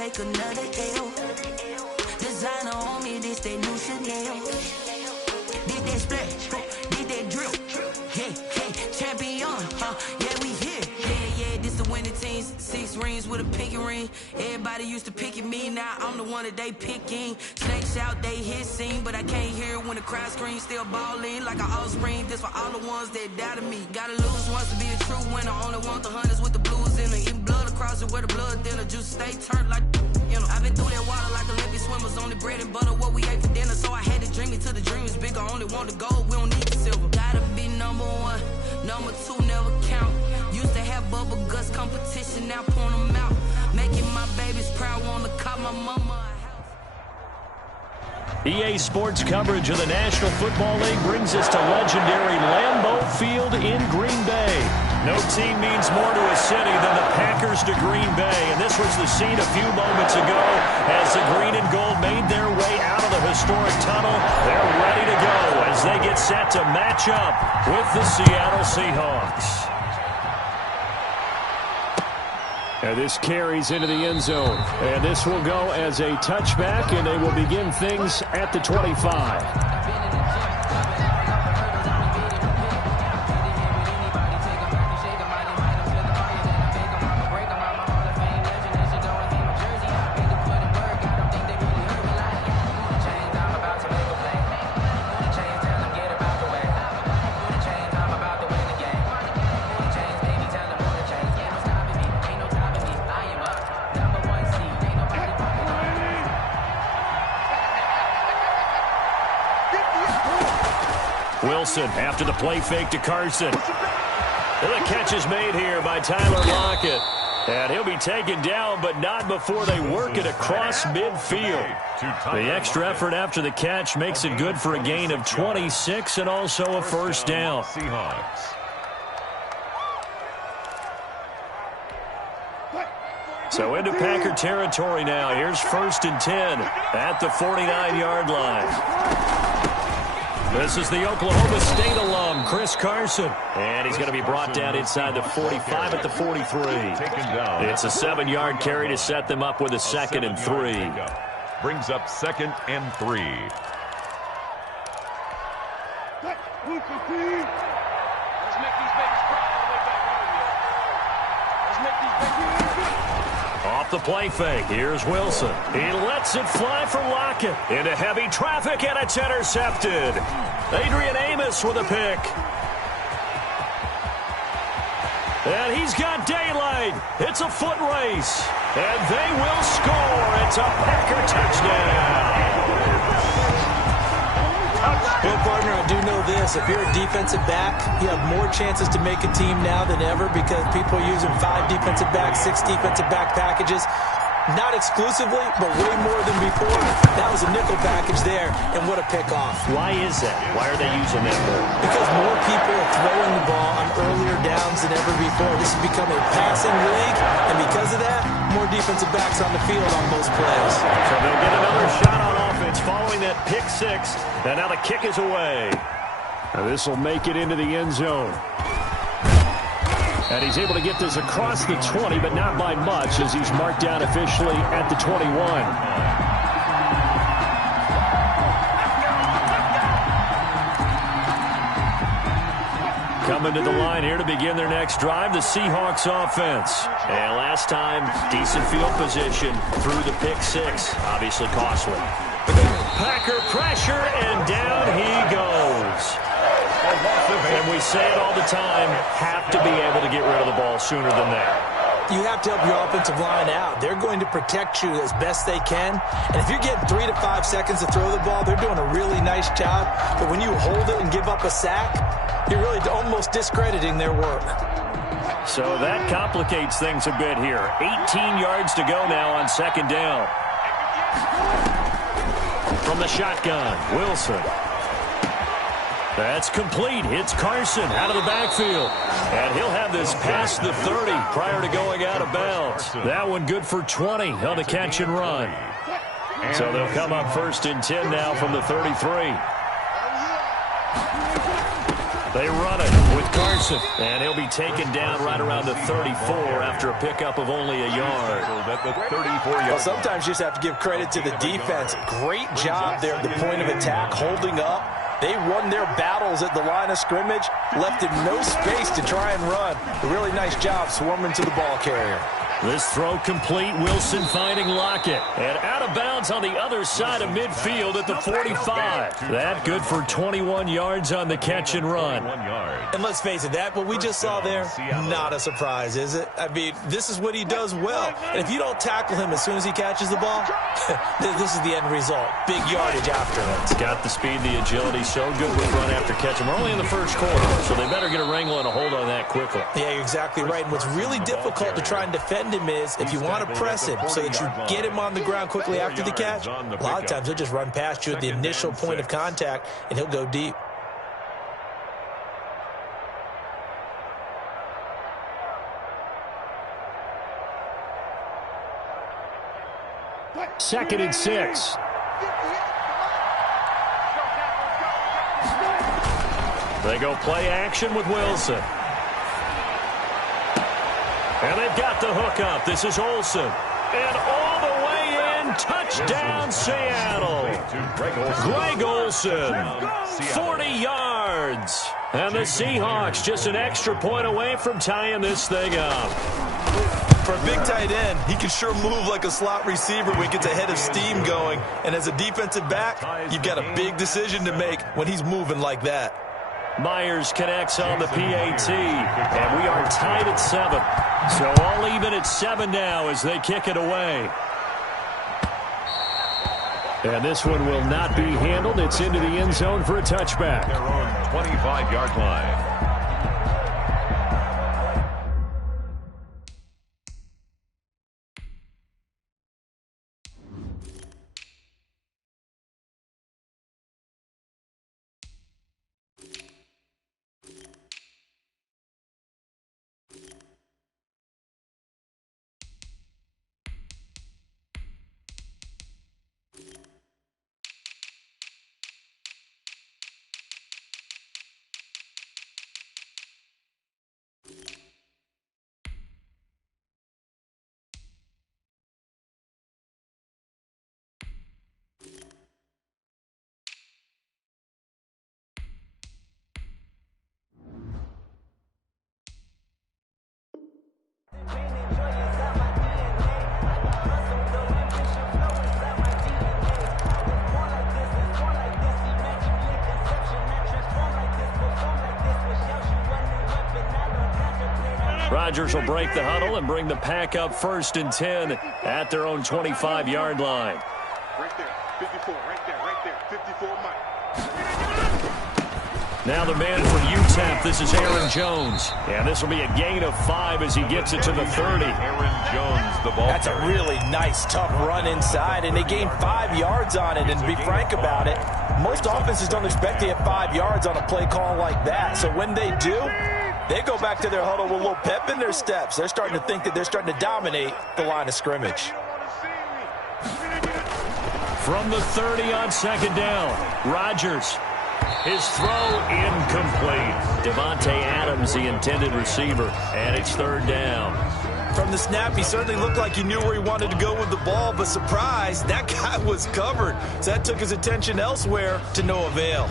take another L. Designer on me, this that new Chanel. Did that splash, did that drip. Yeah, champion, yeah, we here. Yeah, this the winning teams. 6 rings with a pinky ring. Everybody used to pick at me, now I'm the one that they picking. Snakes out, they hit scene, but I can't hear it when the crowd screams. Still balling like an offspring. This for all the ones that doubted me. Gotta lose once to be a true winner. Only want the hunters with the blues in it. Eating blood across it where the blood thinner. Juice stay turned like, you know. I've been through that water like Olympic swimmers. Only bread and butter, what we ate for dinner. So I had to dream it till the dream is bigger. Only want the gold, we don't need the silver. Gotta be number 1, number 2 never count. Used to have bubble guts competition, now point them out. Making my babies proud, wanna call my mama a house. EA Sports coverage of the National Football League brings us to legendary Lambeau Field in Green Bay. No team means more to a city than the Packers to Green Bay, and this was the scene a few moments ago as the green and gold made their way out of the historic tunnel. They're ready to go as they get set to match up with the Seattle Seahawks. And this carries into the end zone. And this will go as a touchback, and they will begin things at the 25. Wilson after the play fake to Carson. And the catch is made here by Tyler Lockett. And he'll be taken down, but not before they work it across midfield. The extra effort after the catch makes it good for a gain of 26 and also a first down. So into Packer territory now. Here's 1st and 10 at the 49-yard line. This is the Oklahoma State alum, Chris Carson. And he's going to be brought down inside the 45 at the 43. It's a 7-yard carry to set them up with a 2nd and 3. Brings up 2nd and 3. Off the play fake, here's Wilson. He lets it fly for Lockett. Into heavy traffic, and it's intercepted. Adrian Amos with a pick. And he's got daylight. It's a foot race. And they will score. It's a Packer touchdown. Well, partner, I do know this. If you're a defensive back, you have more chances to make a team now than ever because people are using 5 defensive backs, 6 defensive back packages. Not exclusively, but way more than before. That was a nickel package there, and what a pickoff. Why is that? Why are they using that more? Because more people are throwing the ball on earlier downs than ever before. This has become a passing league, and because of that, more defensive backs on the field on most plays. So they'll get another shot on offense following that pick 6, and now the kick is away. Now this will make it into the end zone. And he's able to get this across the 20, but not by much as he's marked down officially at the 21. Coming to the line here to begin their next drive, the Seahawks offense. And last time, decent field position through the pick 6. Obviously costly. Packer pressure, and down he goes. And we say it all the time, have to be able to get rid of the ball sooner than that. You have to help your offensive line out. They're going to protect you as best they can. And if you're getting 3 to 5 seconds to throw the ball, they're doing a really nice job. But when you hold it and give up a sack, you're really almost discrediting their work. So that complicates things a bit here. 18 yards to go now on 2nd down. From the shotgun, Wilson. That's complete. It's Carson out of the backfield. And he'll have this past the 30 prior to going out of bounds. That one good for 20 on the catch and run. So they'll come up 1st and 10 now from the 33. They run it with Carson, and he'll be taken down right around the 34 after a pickup of only a yard. Well, sometimes you just have to give credit to the defense. Great job there at the point of attack, holding up. They won their battles at the line of scrimmage, left him no space to try and run. A really nice job swarming to the ball carrier. This throw complete. Wilson finding Lockett. And out of bounds on the other side of midfield at the 45. That good for 21 yards on the catch and run. And let's face it, that what we just saw there, not a surprise, is it? I mean, this is what he does well. And if you don't tackle him as soon as he catches the ball, this is the end result. Big yardage after it. Got the speed, the agility, so good with run after catch. And we're only in the first quarter, so they better get a wrangle and a hold on that quickly. Yeah, you're exactly right. And what's really difficult to try and defend him is if you want to press him so that you get him on the ground quickly after the catch, a lot of times he'll just run past you at the initial point of contact, and he'll go deep. Second and 6. They go play action with Wilson. And they've got the hook up. This is Olsen. And all the way in, touchdown Seattle. Greg Olsen, 40 yards. And the Seahawks just an extra point away from tying this thing up. For a big tight end, he can sure move like a slot receiver when he gets a head of steam going. And as a defensive back, you've got a big decision to make when he's moving like that. Myers connects on the PAT, and we are tied at 7. So all even at 7 now as they kick it away. And this one will not be handled. It's into the end zone for a touchback. Their own 25-yard line. Rodgers will break the huddle and bring the pack up 1st and 10 at their own 25-yard line. Right there, 54, right there, 54, Mike. Now the man from UTEP, this is Aaron Jones. And this will be a gain of 5 as he gets it to the 30. Aaron Jones, the ball. That's a really nice, tough run inside, and they gained 5 yards on it. And to be frank about it, most offenses don't expect to get 5 yards on a play call like that. So when they do, they go back to their huddle with a little pep in their steps. They're starting to think that they're starting to dominate the line of scrimmage. From the 30 on 2nd down, Rodgers. His throw incomplete. Devontae Adams, the intended receiver, and it's 3rd down. From the snap, he certainly looked like he knew where he wanted to go with the ball, but surprise, that guy was covered. So that took his attention elsewhere to no avail.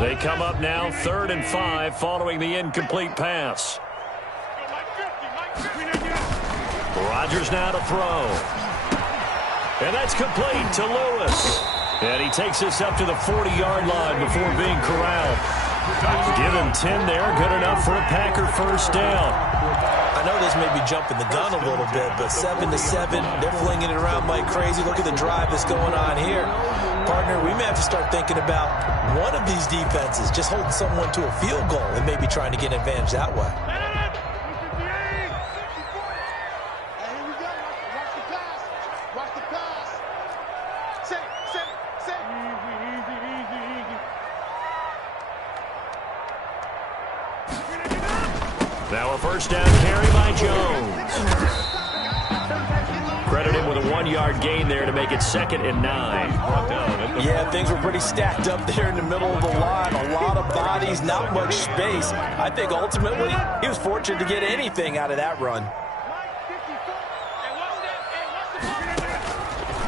They come up now 3rd and 5 following the incomplete pass. Rodgers now to throw. And that's complete to Lewis. And he takes this up to the 40-yard line before being corralled. Give him 10 there, good enough for a Packer 1st down. I know this may be jumping the gun a little bit, but 7-7, they're flinging it around like crazy. Look at the drive that's going on here. Partner, we may have to start thinking about one of these defenses just holding someone to a field goal and maybe trying to get an advantage that way. Now a first down carry by Jones. Credit him with a 1-yard gain there to make it 2nd and 9. Yeah, things were pretty stacked up there in the middle of the line. A lot of bodies, not much space. I think ultimately he was fortunate to get anything out of that run.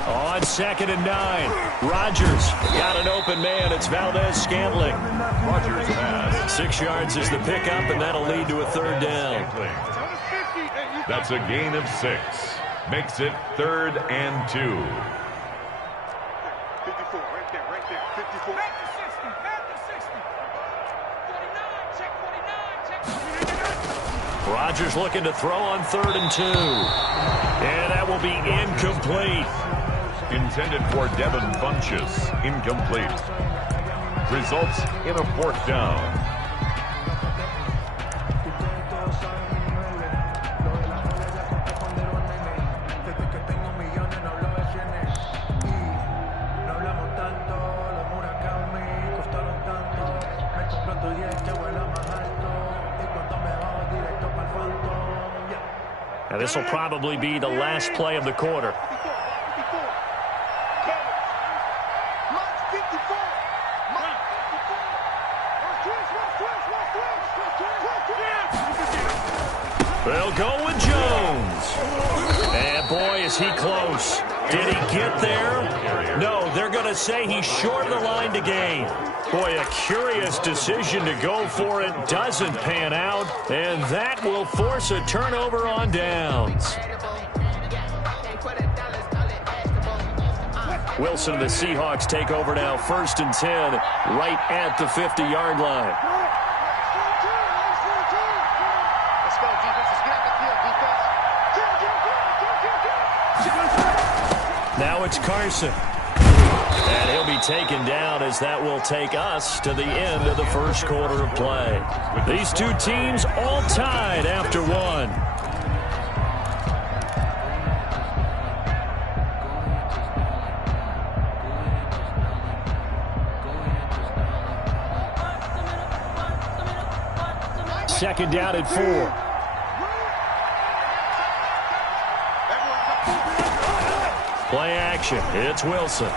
On 2nd and 9, Rodgers got an open man. It's Valdez-Scantling. Rodgers pass. 6 yards is the pickup, and that'll lead to a 3rd down. That's a gain of 6. Makes it 3rd and 2. 54, right there, 54. Back to 60, back to 60. 49, check 49, check 49. Rodgers looking to throw on 3rd and 2. And that will be incomplete. Intended for Devin Funchess. Incomplete. Results in a 4th down. Now this will probably be the last play of the quarter. They'll go with Jones. And boy, is he close. Did he get there? No, they're going to say he's short of the line to gain. Boy, a curious decision to go for it. Doesn't pan out. And that will force a turnover on downs. Wilson and the Seahawks take over now. 1st and 10, right at the 50-yard line. Let's go, defense. Let's get out the field, defense. Now it's Carson. And he'll be taken down as that will take us to the end of the 1st quarter of play. These two teams all tied after 1. Second down at 4. Play action. It's Wilson.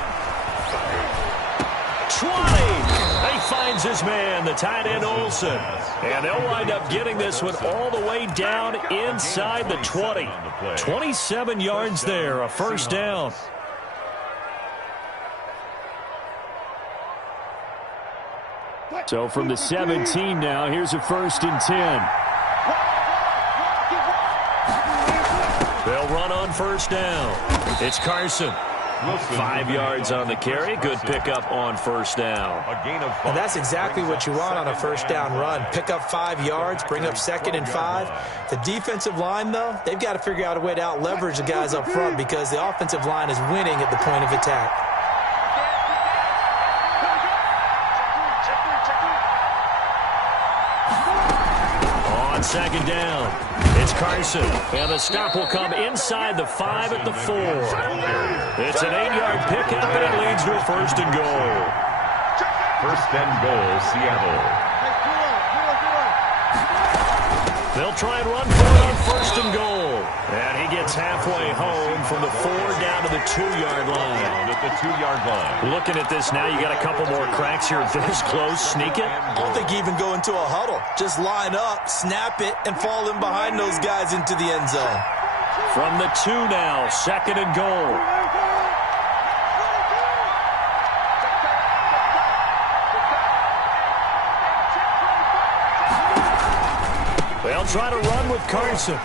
20. He finds his man, the tight end Olsen. And they'll wind up getting this one all the way down inside the 20. 27 yards there, a 1st down. So from the 17 now, here's a 1st and 10. They'll run on 1st down. It's Carson. 5 yards on the carry. Good pickup on 1st down. And that's exactly what you want on a 1st down run. Pick up 5 yards, bring up 2nd and 5. The defensive line, though, they've got to figure out a way to out-leverage the guys up front because the offensive line is winning at the point of attack. On 2nd down, it's Carson. And the stop will come inside the 5 at the 4. It's an 8-yard pickup, and it leads to a 1st and goal. 1st and goal, Seattle. They'll try and run for it on 1st and goal. And he gets halfway home from the 4 down to the 2-yard line. At the 2-yard line. Looking at this now, you got a couple more cracks here. This close, sneak it. I don't think you even go into a huddle. Just line up, snap it, and fall in behind those guys into the end zone. From the 2 now, 2nd and goal. They'll try to run with Carson.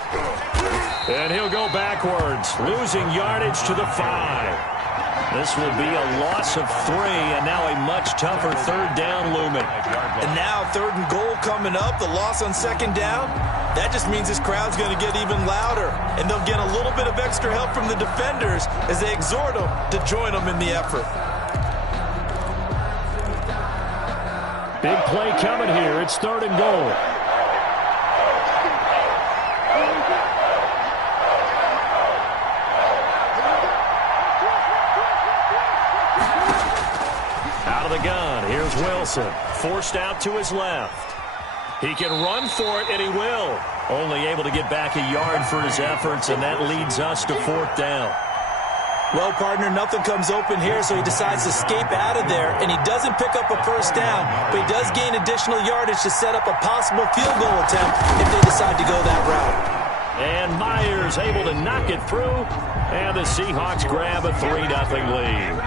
And he'll go backwards, losing yardage to the 5. This will be a loss of 3, and now a much tougher 3rd down looming. And now 3rd and goal coming up, the loss on 2nd down. That just means this crowd's going to get even louder, and they'll get a little bit of extra help from the defenders as they exhort them to join them in the effort. Big play coming here. It's 3rd and goal. Out of the gun, here's Wilson. Forced out to his left. He can run for it, and he will. Only able to get back a yard for his efforts, and that leads us to 4th down. Well, partner, nothing comes open here, so he decides to escape out of there, and he doesn't pick up a first down, but he does gain additional yardage to set up a possible field goal attempt if they decide to go that route. And Myers able to knock it through, and the Seahawks grab a 3-0 lead.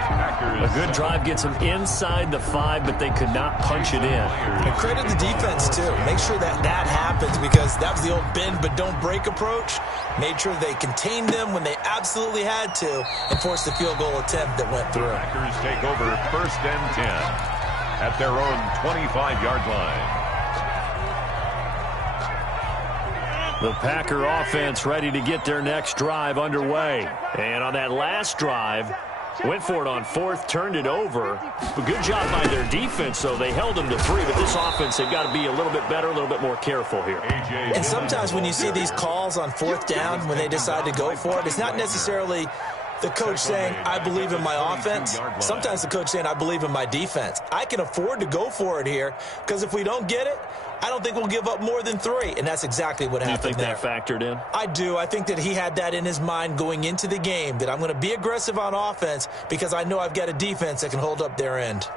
A good drive gets them inside the 5, but they could not punch it in. And credit the defense, too. Make sure that happens, because that was the old bend but don't break approach. Made sure they contained them when they absolutely had to and forced the field goal attempt that went through. Packers take over 1st and 10 at their own 25-yard line. The Packer offense ready to get their next drive underway. And on that last drive, went for it on 4th, turned it over. A good job by their defense, though. They held them to 3, but this offense, they've got to be a little bit better, a little bit more careful here. And sometimes when you see these calls on 4th down, when they decide to go for it, it's not necessarily the coach saying, I believe in my offense. Sometimes the coach saying, I believe in my defense. I can afford to go for it here, because if we don't get it, I don't think we'll give up more than 3, and that's exactly what happened there. Do you think that factored in? I do. I think that he had that in his mind going into the game, that I'm going to be aggressive on offense because I know I've got a defense that can hold up their end.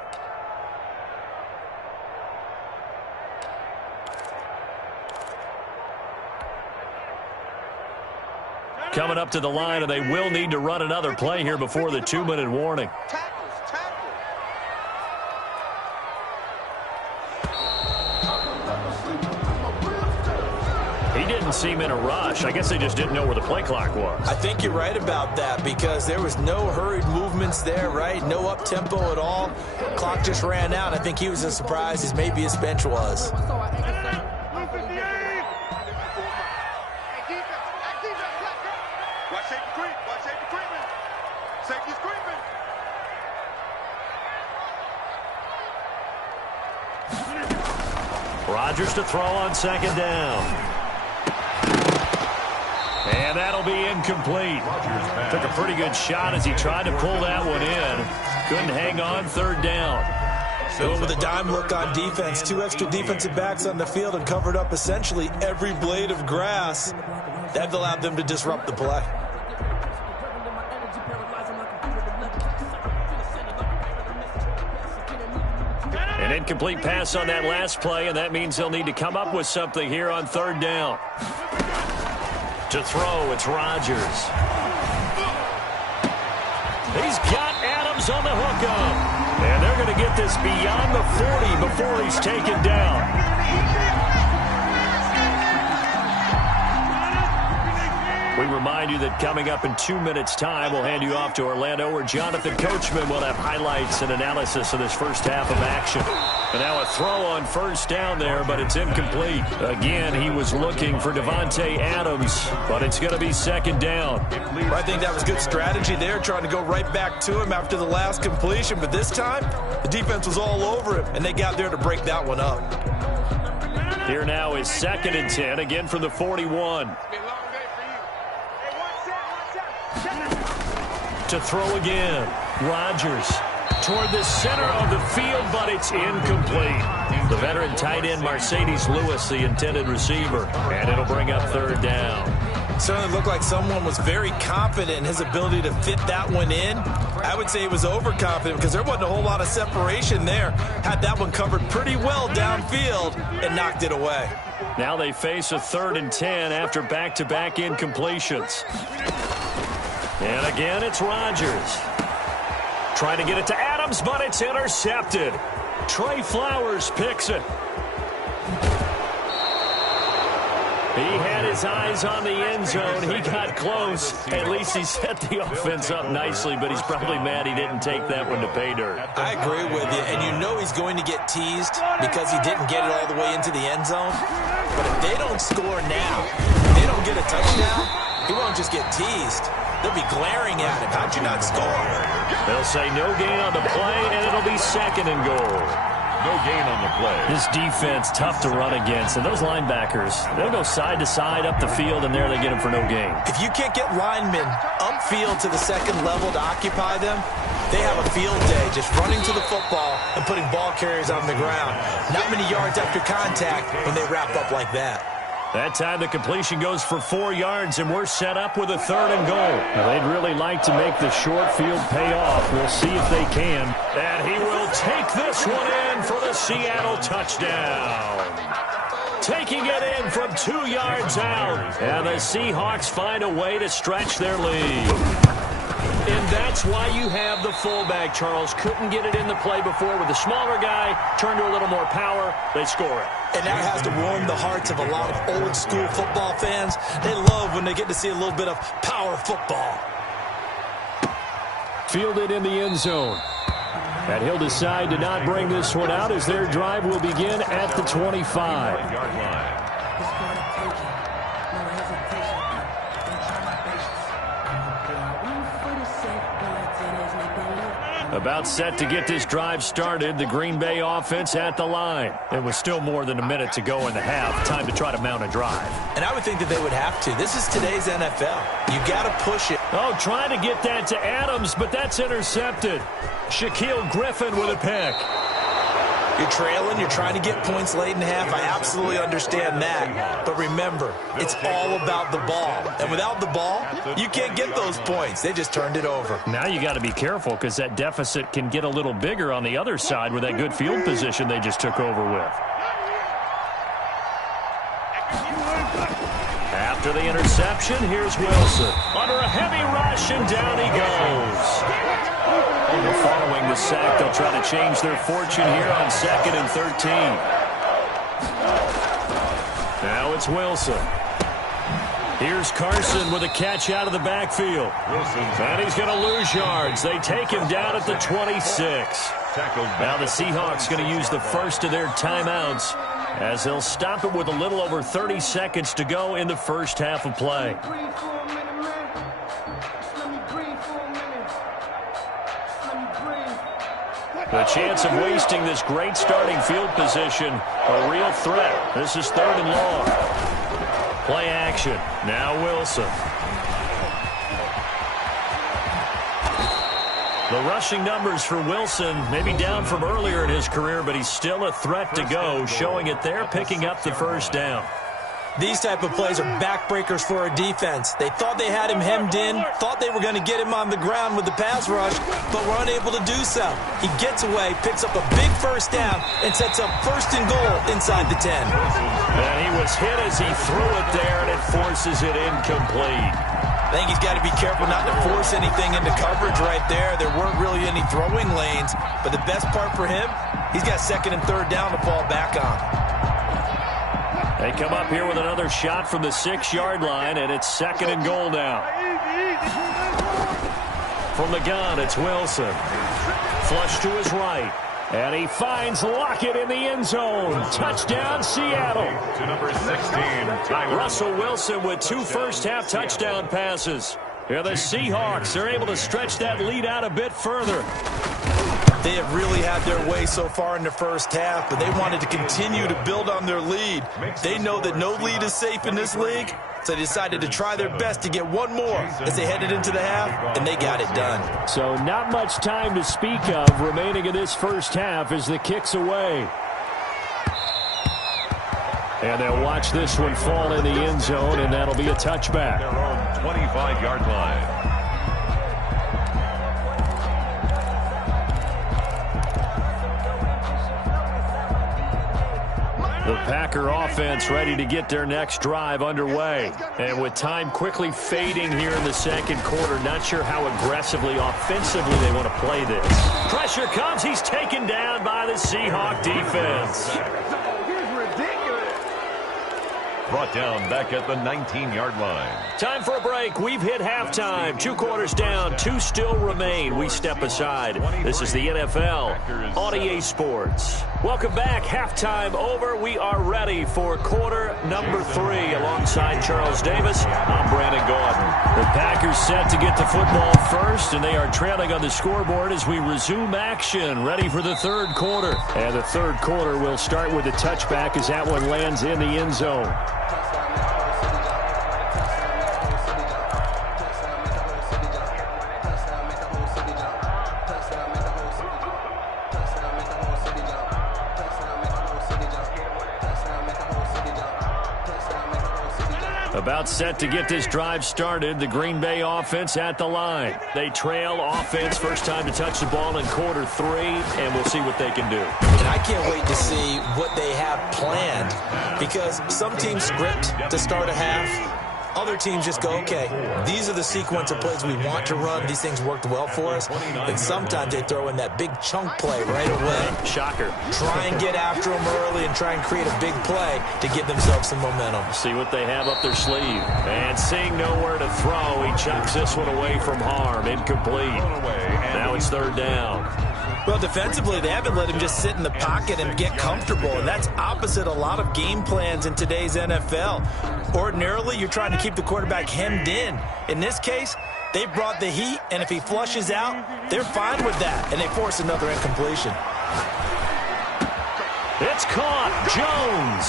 Coming up to the line, and they will need to run another play here before the 2-minute warning. He didn't seem in a rush. I guess they just didn't know where the play clock was. I think you're right about that, because there was no hurried movements there, right? No up-tempo at all. Clock just ran out. I think he was as surprised as maybe his bench was. Rodgers to throw on 2nd down. And that'll be incomplete. Took a pretty good shot as he tried to pull that one in. Couldn't hang on 3rd down. Going with a dime look on defense. 2 extra defensive backs on the field and covered up essentially every blade of grass. That allowed them to disrupt the play. An incomplete pass on that last play, and that means they'll need to come up with something here on 3rd down. To throw, it's Rodgers. He's got Adams on the hookup. And they're going to get this beyond the 40 before he's taken down. We remind you that coming up in 2 minutes' time, we'll hand you off to Orlando, where Jonathan Coachman will have highlights and analysis of this first half of action. And now a throw on 1st down there, but it's incomplete. Again, he was looking for Devontae Adams, but it's going to be 2nd down. I think that was good strategy there, trying to go right back to him after the last completion. But this time, the defense was all over him, and they got there to break that one up. Here now is 2nd and 10, again from the 41. To throw again. Rodgers toward the center of the field, but it's incomplete. The veteran tight end Mercedes Lewis, the intended receiver, and it'll bring up 3rd down. Certainly looked like someone was very confident in his ability to fit that one in. I would say he was overconfident because there wasn't a whole lot of separation there. Had that one covered pretty well downfield and knocked it away. Now they face a 3rd and 10 after back-to-back incompletions. And again, it's Rodgers. Trying to get it to Adams, but it's intercepted. Trey Flowers picks it. He had his eyes on the end zone. He got close. At least he set the offense up nicely, but he's probably mad he didn't take that one to pay dirt. I agree with you, and you know he's going to get teased because he didn't get it all the way into the end zone. But if they don't score now, if they don't get a touchdown, he won't just get teased. They'll be glaring at him. How'd you not score? They'll say no gain on the play, and it'll be 2nd and goal. No gain on the play. This defense, tough to run against. And those linebackers, they'll go side to side up the field, and there they get them for no gain. If you can't get linemen upfield to the 2nd level to occupy them, they have a field day just running to the football and putting ball carriers on the ground. Not many yards after contact when they wrap up like that. That time the completion goes for 4 yards, and we're set up with a 3rd and goal. Now, they'd really like to make the short field pay off. We'll see if they can. And he will take this one in for the Seattle touchdown. Taking it in from 2 yards out. And the Seahawks find a way to stretch their lead. And that's why you have the fullback, Charles. Couldn't get it in the play before with the smaller guy. Turned to a little more power. They score it. And that has to warm the hearts of a lot of old-school football fans. They love when they get to see a little bit of power football. Fielded in the end zone. And he'll decide to not bring this one out as their drive will begin at the 25-yard line. About set to get this drive started, the Green Bay offense at the line. It was still more than a minute to go in the half. Time to try to mount a drive. And I would think that they would have to. This is today's NFL. You got to push it. Oh, trying to get that to Adams, but that's intercepted. Shaquille Griffin with a pick. You're trailing, you're trying to get points late in half. I absolutely understand that. But remember, it's all about the ball. And without the ball, you can't get those points. They just turned it over. Now you got to be careful because that deficit can get a little bigger on the other side with that good field position they just took over with. After the interception, here's Wilson. Under a heavy rush, and down he goes. Following the sack, they'll try to change their fortune here on 2nd and 13. Now it's Wilson. Here's Carson with a catch out of the backfield. And he's going to lose yards. They take him down at the 26. Now the Seahawks going to use the first of their timeouts as they'll stop it with a little over 30 seconds to go in the first half of play. The chance of wasting this great starting field position, a real threat. This is 3rd and long. Play action. Now Wilson. The rushing numbers for Wilson maybe down from earlier in his career, but he's still a threat to go, showing it there, picking up the first down. These type of plays are backbreakers for a defense. They thought they had him hemmed in, thought they were going to get him on the ground with the pass rush, but were unable to do so. He gets away, picks up a big first down, and sets up 1st and goal inside the 10. And he was hit as he threw it there, and it forces it incomplete. I think he's got to be careful not to force anything into coverage right there. There weren't really any throwing lanes, but the best part for him, he's got 2nd and 3rd down to fall back on. They come up here with another shot from the 6-yard line, and it's 2nd and goal now. From the gun, it's Wilson. Flush to his right. And he finds Lockett in the end zone. Touchdown, Seattle. To number 16, Russell Wilson with 2 first-half touchdown passes. Here the Seahawks are able to stretch that lead out a bit further. They have really had their way so far in the first half, but they wanted to continue to build on their lead. They know that no lead is safe in this league, so they decided to try their best to get one more as they headed into the half, and they got it done. So not much time to speak of remaining in this first half as the kick's away. And they'll watch this one fall in the end zone, and that'll be a touchback. Their own 25-yard line. The Packer offense ready to get their next drive underway. And with time quickly fading here in the 2nd quarter, not sure how aggressively, offensively they want to play this. Pressure comes. He's taken down by the Seahawk defense. Brought down back at the 19-yard line. Time for a break. We've hit halftime. 2 quarters down. 2 still remain. We step aside. This is the NFL on EA Sports. Welcome back. Halftime over. We are ready for quarter number 3. Alongside Charles Davis, I'm Brandon Gordon. The Packers set to get the football first, and they are trailing on the scoreboard as we resume action. Ready for the 3rd quarter. And the 3rd quarter will start with a touchback as that one lands in the end zone. About set to get this drive started. The Green Bay offense at the line. They trail offense. First time to touch the ball in quarter 3, and we'll see what they can do. And I can't wait to see what they have planned, because some teams script to start a half. Other teams just go, okay, these are the sequence of plays we want to run. These things worked well for us. And sometimes they throw in that big chunk play right away. Shocker. Try and get after them early and try and create a big play to give themselves some momentum. See what they have up their sleeve. And seeing nowhere to throw, he chucks this one away from harm. Incomplete. Now it's third down. Well, defensively, they haven't let him just sit in the pocket and get comfortable, and that's opposite a lot of game plans in today's NFL. Ordinarily, you're trying to keep the quarterback hemmed in. In this case, they brought the heat, and if he flushes out, they're fine with that, and they force another incompletion. It's caught. Jones.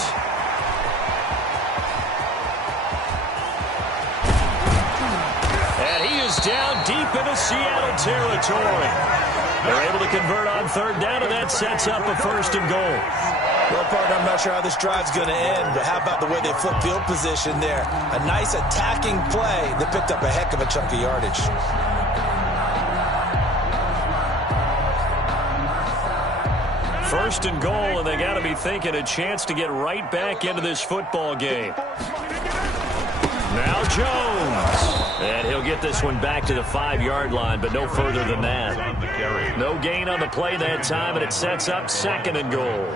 And he is down deep into Seattle territory. They're able to convert on third down, and that sets up a 1st and goal. Well, partner, I'm not sure how this drive's going to end, but how about the way they flip field position there? A nice attacking play that picked up a heck of a chunk of yardage. First and goal, and they got to be thinking a chance to get right back into this football game. Now Jones. And he'll get this one back to the 5-yard line, but no further than that. No gain on the play that time, and it sets up 2nd and goal.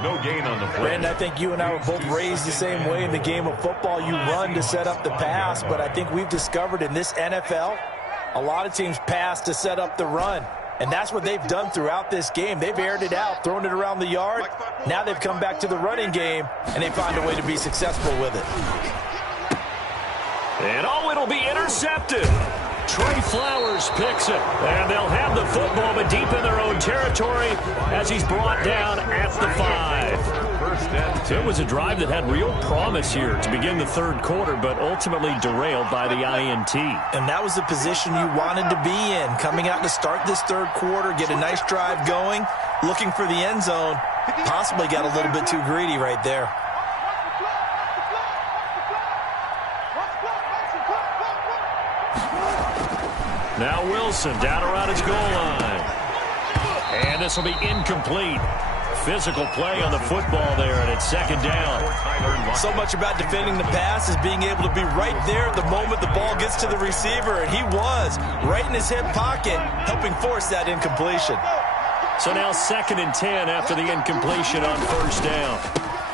No gain on the play. Brandon, I think you and I were both raised the same way in the game of football. You run to set up the pass, but I think we've discovered in this NFL, a lot of teams pass to set up the run. And that's what they've done throughout this game. They've aired it out, thrown it around the yard. Now they've come back to the running game, and they find a way to be successful with it. And it'll be intercepted. Trey Flowers picks it. And they'll have the football, but deep in their own territory as he's brought down at the 5. So it was a drive that had real promise here to begin the 3rd quarter, but ultimately derailed by the INT. And that was the position you wanted to be in. Coming out to start this 3rd quarter, get a nice drive going, looking for the end zone. Possibly got a little bit too greedy right there. Now Wilson down around his goal line. And this will be incomplete. Physical play on the football there, and it's 2nd down. So much about defending the pass is being able to be right there at the moment the ball gets to the receiver, and he was right in his hip pocket, helping force that incompletion. So now 2nd and 10 after the incompletion on 1st down.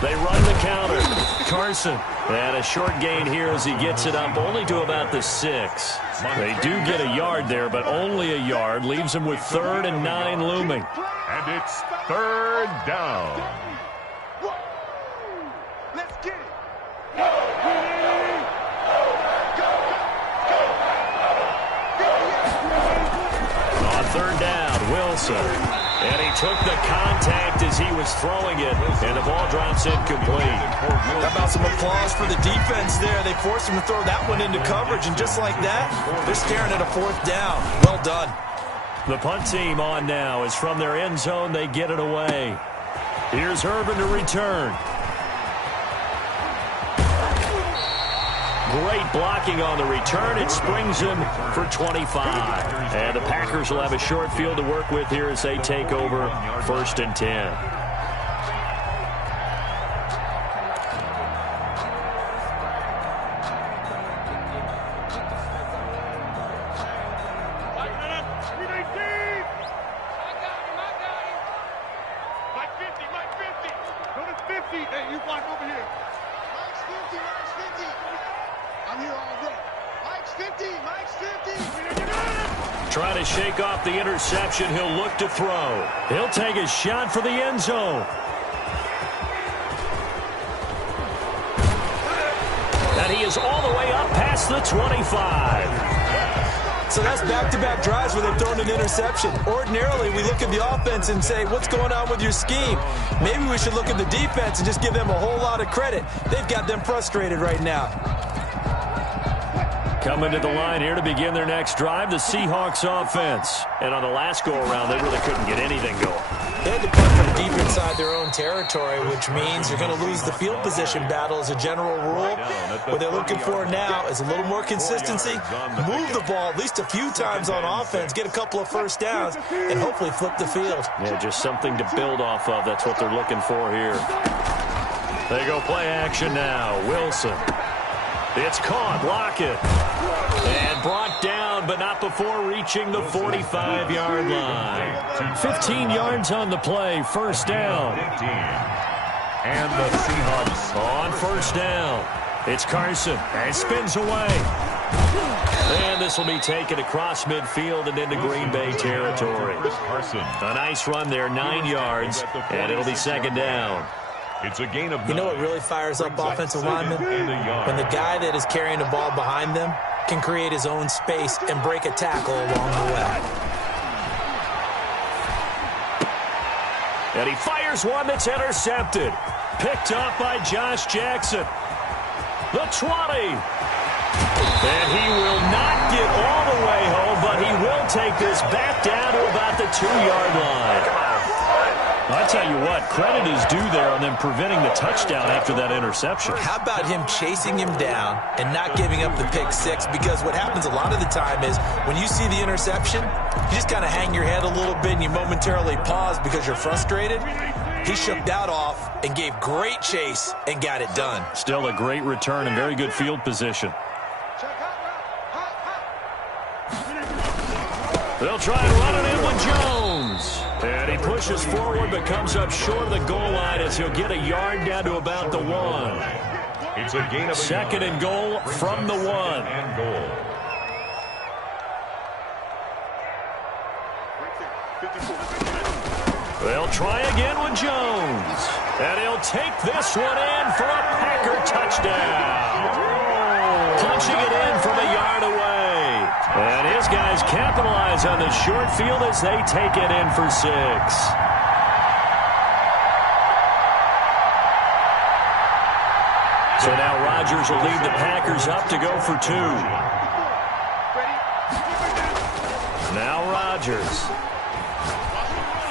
They run the counter. Carson. And a short gain here as he gets it up only to about the 6. They do get a yard there, but only a yard. Leaves them with 3rd and 9 looming. And it's 3rd down. Let's get it. On 3rd down, Wilson. And he took the contact as he was throwing it, and the ball drops incomplete. How about some applause for the defense there? They forced him to throw that one into coverage, and just like that, they're staring at a 4th down. Well done. The punt team on now is from their end zone. They get it away. Here's Urban to return. Great blocking on the return. It springs him for 25. And the Packers will have a short field to work with here as they take over 1st and 10. Hey, you block over here. Mike's 50, Mike's 50. I'm here all day. Mike's 50, Mike's 50. Trying to shake off the interception. He'll look to throw. He'll take a shot for the end zone. And he is all the way up past the 25. So that's back-to-back drives where they've thrown an interception. Ordinarily, we look at the offense and say, what's going on with your scheme? Maybe we should look at the defense and just give them a whole lot of credit. They've got them frustrated right now. Coming to the line here to begin their next drive, the Seahawks offense. And on the last go-around, they really couldn't get anything going. They had to punt from deep inside their own territory, which means you're going to lose the field position battle as a general rule. What they're looking for now is a little more consistency, move the ball at least a few times on offense, get a couple of first downs, and hopefully flip the field. Yeah, just something to build off of. That's what they're looking for here. They go play action now. Wilson. It's caught. Lockett. And brought down, but not before reaching the 45-yard line. 15 yards on the play. First down. And the Seahawks on first down. It's Carson. And spins away. And this will be taken across midfield and into Green Bay territory. A nice run there, 9 yards, and it'll be second down. It's a gain of 9. You know what really fires up offensive linemen? When the guy that is carrying the ball behind them can create his own space and break a tackle along the way. And he fires one that's intercepted. Picked up by Josh Jackson. The 20. And he will not get all the way home, but he will take this back down to about the 2-yard line. I'll tell you what, credit is due there on them preventing the touchdown after that interception. How about him chasing him down and not giving up the pick six? Because what happens a lot of the time is when you see the interception, you just kind of hang your head a little bit and you momentarily pause because you're frustrated. He shook that off and gave great chase and got it done. Still a great return and very good field position. They'll try and run it in with Jones. And he pushes forward but comes up short of the goal line as he'll get a yard down to about the 1. It's a gain of second and goal from the 1. And goal. They'll try again with Jones. And he'll take this one in for a Packer touchdown. Punching it in from a yard away. And his guys capitalize on the short field as they take it in for 6. So now Rodgers will lead the Packers up to go for 2. Now Rodgers.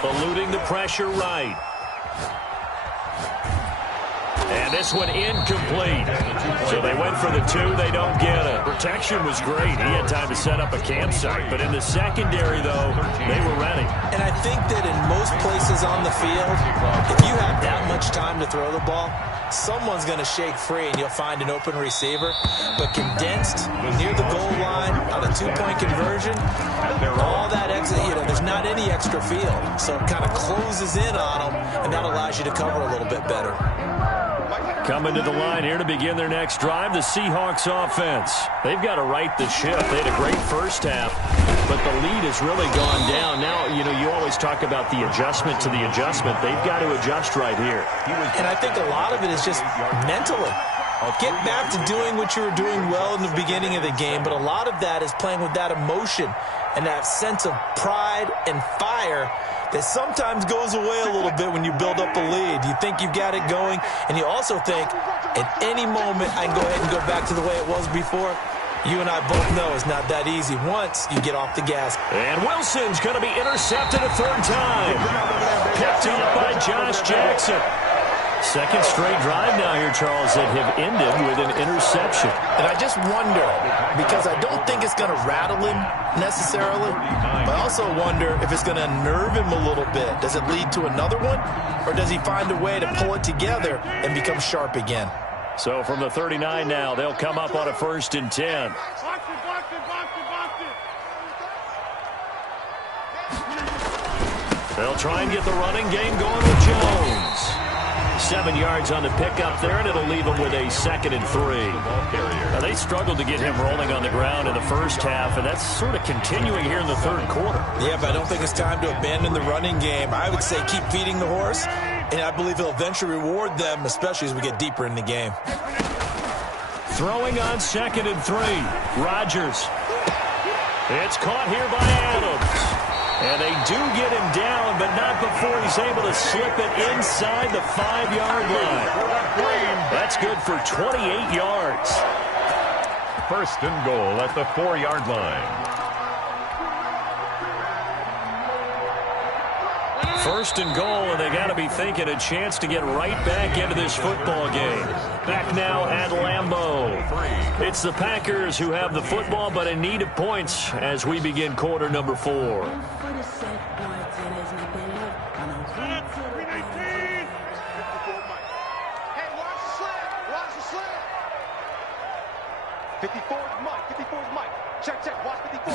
Eluding the pressure right. And this one incomplete. So they went for the 2. They don't get it. Protection was great. He had time to set up a campsite. But in the secondary, though, they were ready. And I think that in most places on the field, if you have that much time to throw the ball, someone's going to shake free and you'll find an open receiver. But condensed near the goal line on a 2-point conversion, all that extra, there's not any extra field. So it kind of closes in on them, and that allows you to cover a little bit better. Coming to the line here to begin their next drive, the Seahawks offense. They've got to right the ship. They had a great first half, but the lead has really gone down. Now, you always talk about the adjustment to the adjustment. They've got to adjust right here. And I think a lot of it is just mentally. Get back to doing what you were doing well in the beginning of the game, but a lot of that is playing with that emotion and that sense of pride and fire that sometimes goes away a little bit when you build up a lead. You think you've got it going, and you also think at any moment I can go ahead and go back to the way it was before. You and I both know it's not that easy once you get off the gas. And Wilson's going to be intercepted a 3rd time. Picked up by Josh Jackson. Second straight drive now here, Charles, that have ended with an interception. And I just wonder, because I don't think it's going to rattle him necessarily, but I also wonder if it's going to unnerve him a little bit. Does it lead to another one, or does he find a way to pull it together and become sharp again? So from the 39 now, they'll come up on a 1st and 10. They'll try and get the running game going with Jones. 7 yards on the pickup there, and it'll leave them with a 2nd and 3. Now, they struggled to get him rolling on the ground in the first half, and that's sort of continuing here in the 3rd quarter. Yeah, but I don't think it's time to abandon the running game. I would say keep feeding the horse, and I believe he'll eventually reward them, especially as we get deeper in the game. Throwing on 2nd and 3. Rodgers. It's caught here by Adams. And they do get him down, but not before he's able to slip it inside the 5-yard line. That's good for 28 yards. 1st and goal at the 4-yard line. First and goal, and they got to be thinking a chance to get right back into this football game. Back now at Lambeau. It's the Packers who have the football, but in need of points as we begin quarter number 4. Hey, watch the slant. Watch the slant. 54 is Mike. 54 is Mike. Check, check. Watch 54.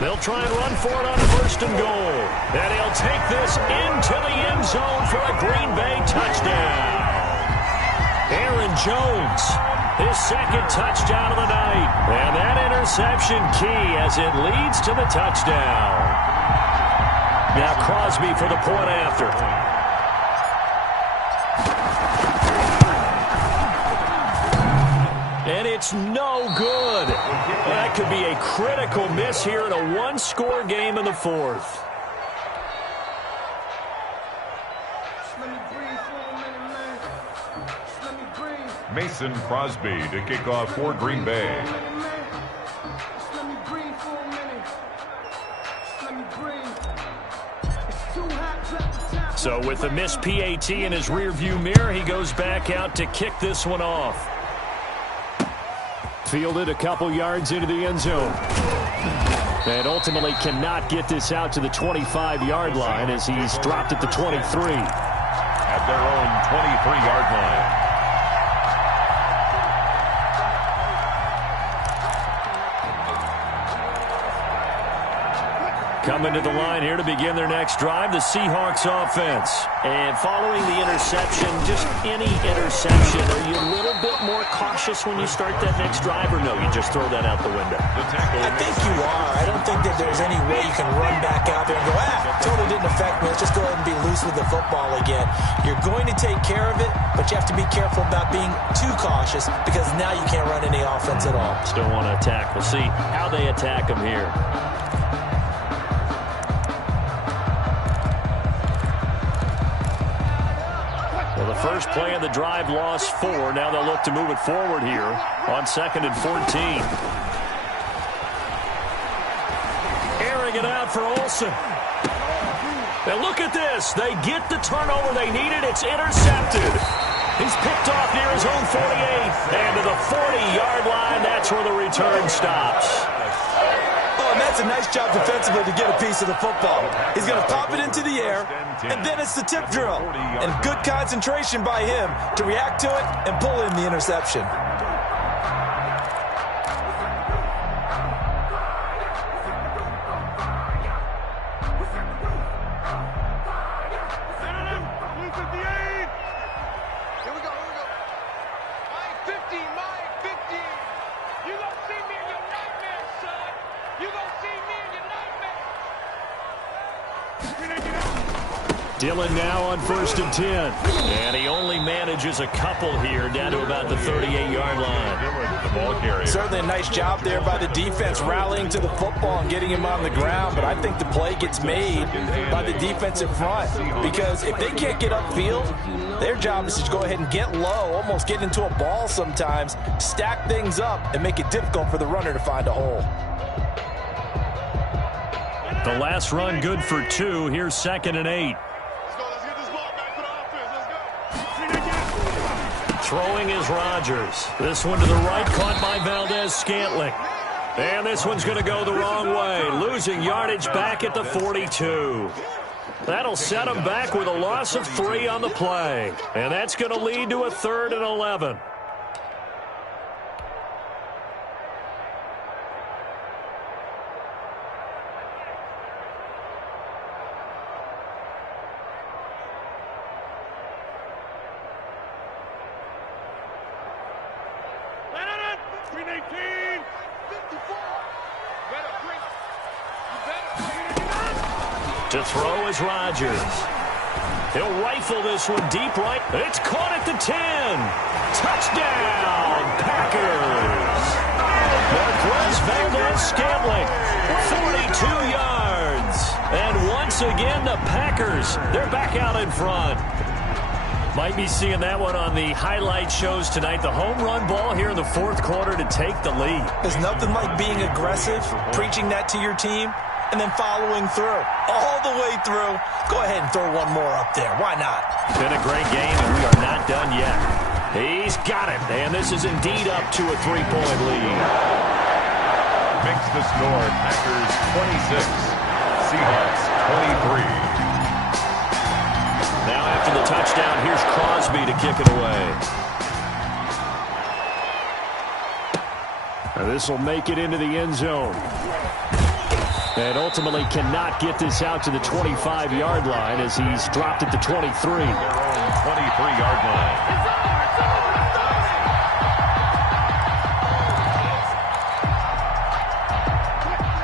They'll try and run for it on first and goal. And he'll take this into the end zone for a Green Bay touchdown. Aaron Jones, his second touchdown of the night. And that interception key as it leads to the touchdown. Now Crosby for the point after. And it's no good. That could be a critical miss here in a one-score game in the fourth. Mason Crosby to kick off for Green Bay. So with the missed PAT in his rearview mirror, he goes back out to kick this one off. Fielded a couple yards into the end zone. And ultimately cannot get this out to the 25-yard line as he's dropped at the 23. At their own 23-yard line. Coming to the line here to begin their next drive, the Seahawks offense. And following the interception, just any interception, are you a little bit more cautious when you start that next drive, or no, you just throw that out the window? I think you are. I don't think that there's any way you can run back out there and go, totally didn't affect me. Let's just go ahead and be loose with the football again. You're going to take care of it, but you have to be careful about being too cautious because now you can't run any offense at all. Still want to attack. We'll see how they attack them here. First play of the drive, lost 4. Now they'll look to move it forward here on 2nd and 14. Airing it out for Olsen. Now look at this. They get the turnover they needed. It's intercepted. He's picked off near his own 48. And to the 40-yard line, that's where the return stops. And that's a nice job defensively to get a piece of the football. He's going to pop it into the air, and then it's the tip drill. And good concentration by him to react to it and pull in the interception. Dillon now on 1st and 10. And he only manages a couple here down to about the 38-yard line. Certainly a nice job there by the defense rallying to the football and getting him on the ground. But I think the play gets made by the defensive front because if they can't get upfield, their job is to go ahead and get low, almost get into a ball sometimes, stack things up, and make it difficult for the runner to find a hole. The last run good for 2. Here's 2nd and 8. Throwing is Rodgers. This one to the right, caught by Valdez-Scantling. And this one's going to go the wrong way, losing yardage back at the 42. That'll set him back with a loss of 3 on the play. And that's going to lead to a 3rd and 11. To throw is Rodgers. He'll rifle this one deep right. It's caught at the 10. Touchdown, Packers. Marquez Valdez-Scantling, 42 yards. And once again, the Packers, they're back out in front. Might be seeing that one on the highlight shows tonight. The home run ball here in the 4th quarter to take the lead. There's nothing like being aggressive, preaching that to your team, and then following through. All the way through. Go ahead and throw one more up there. Why not? Been a great game, and we are not done yet. He's got it, and this is indeed up to a 3-point lead. Makes the score Packers 26, Seahawks 23. Now after the touchdown, here's Crosby to kick it away. Now this will make it into the end zone. And ultimately cannot get this out to the 25-yard line as he's dropped at the 23. Their own 23-yard line.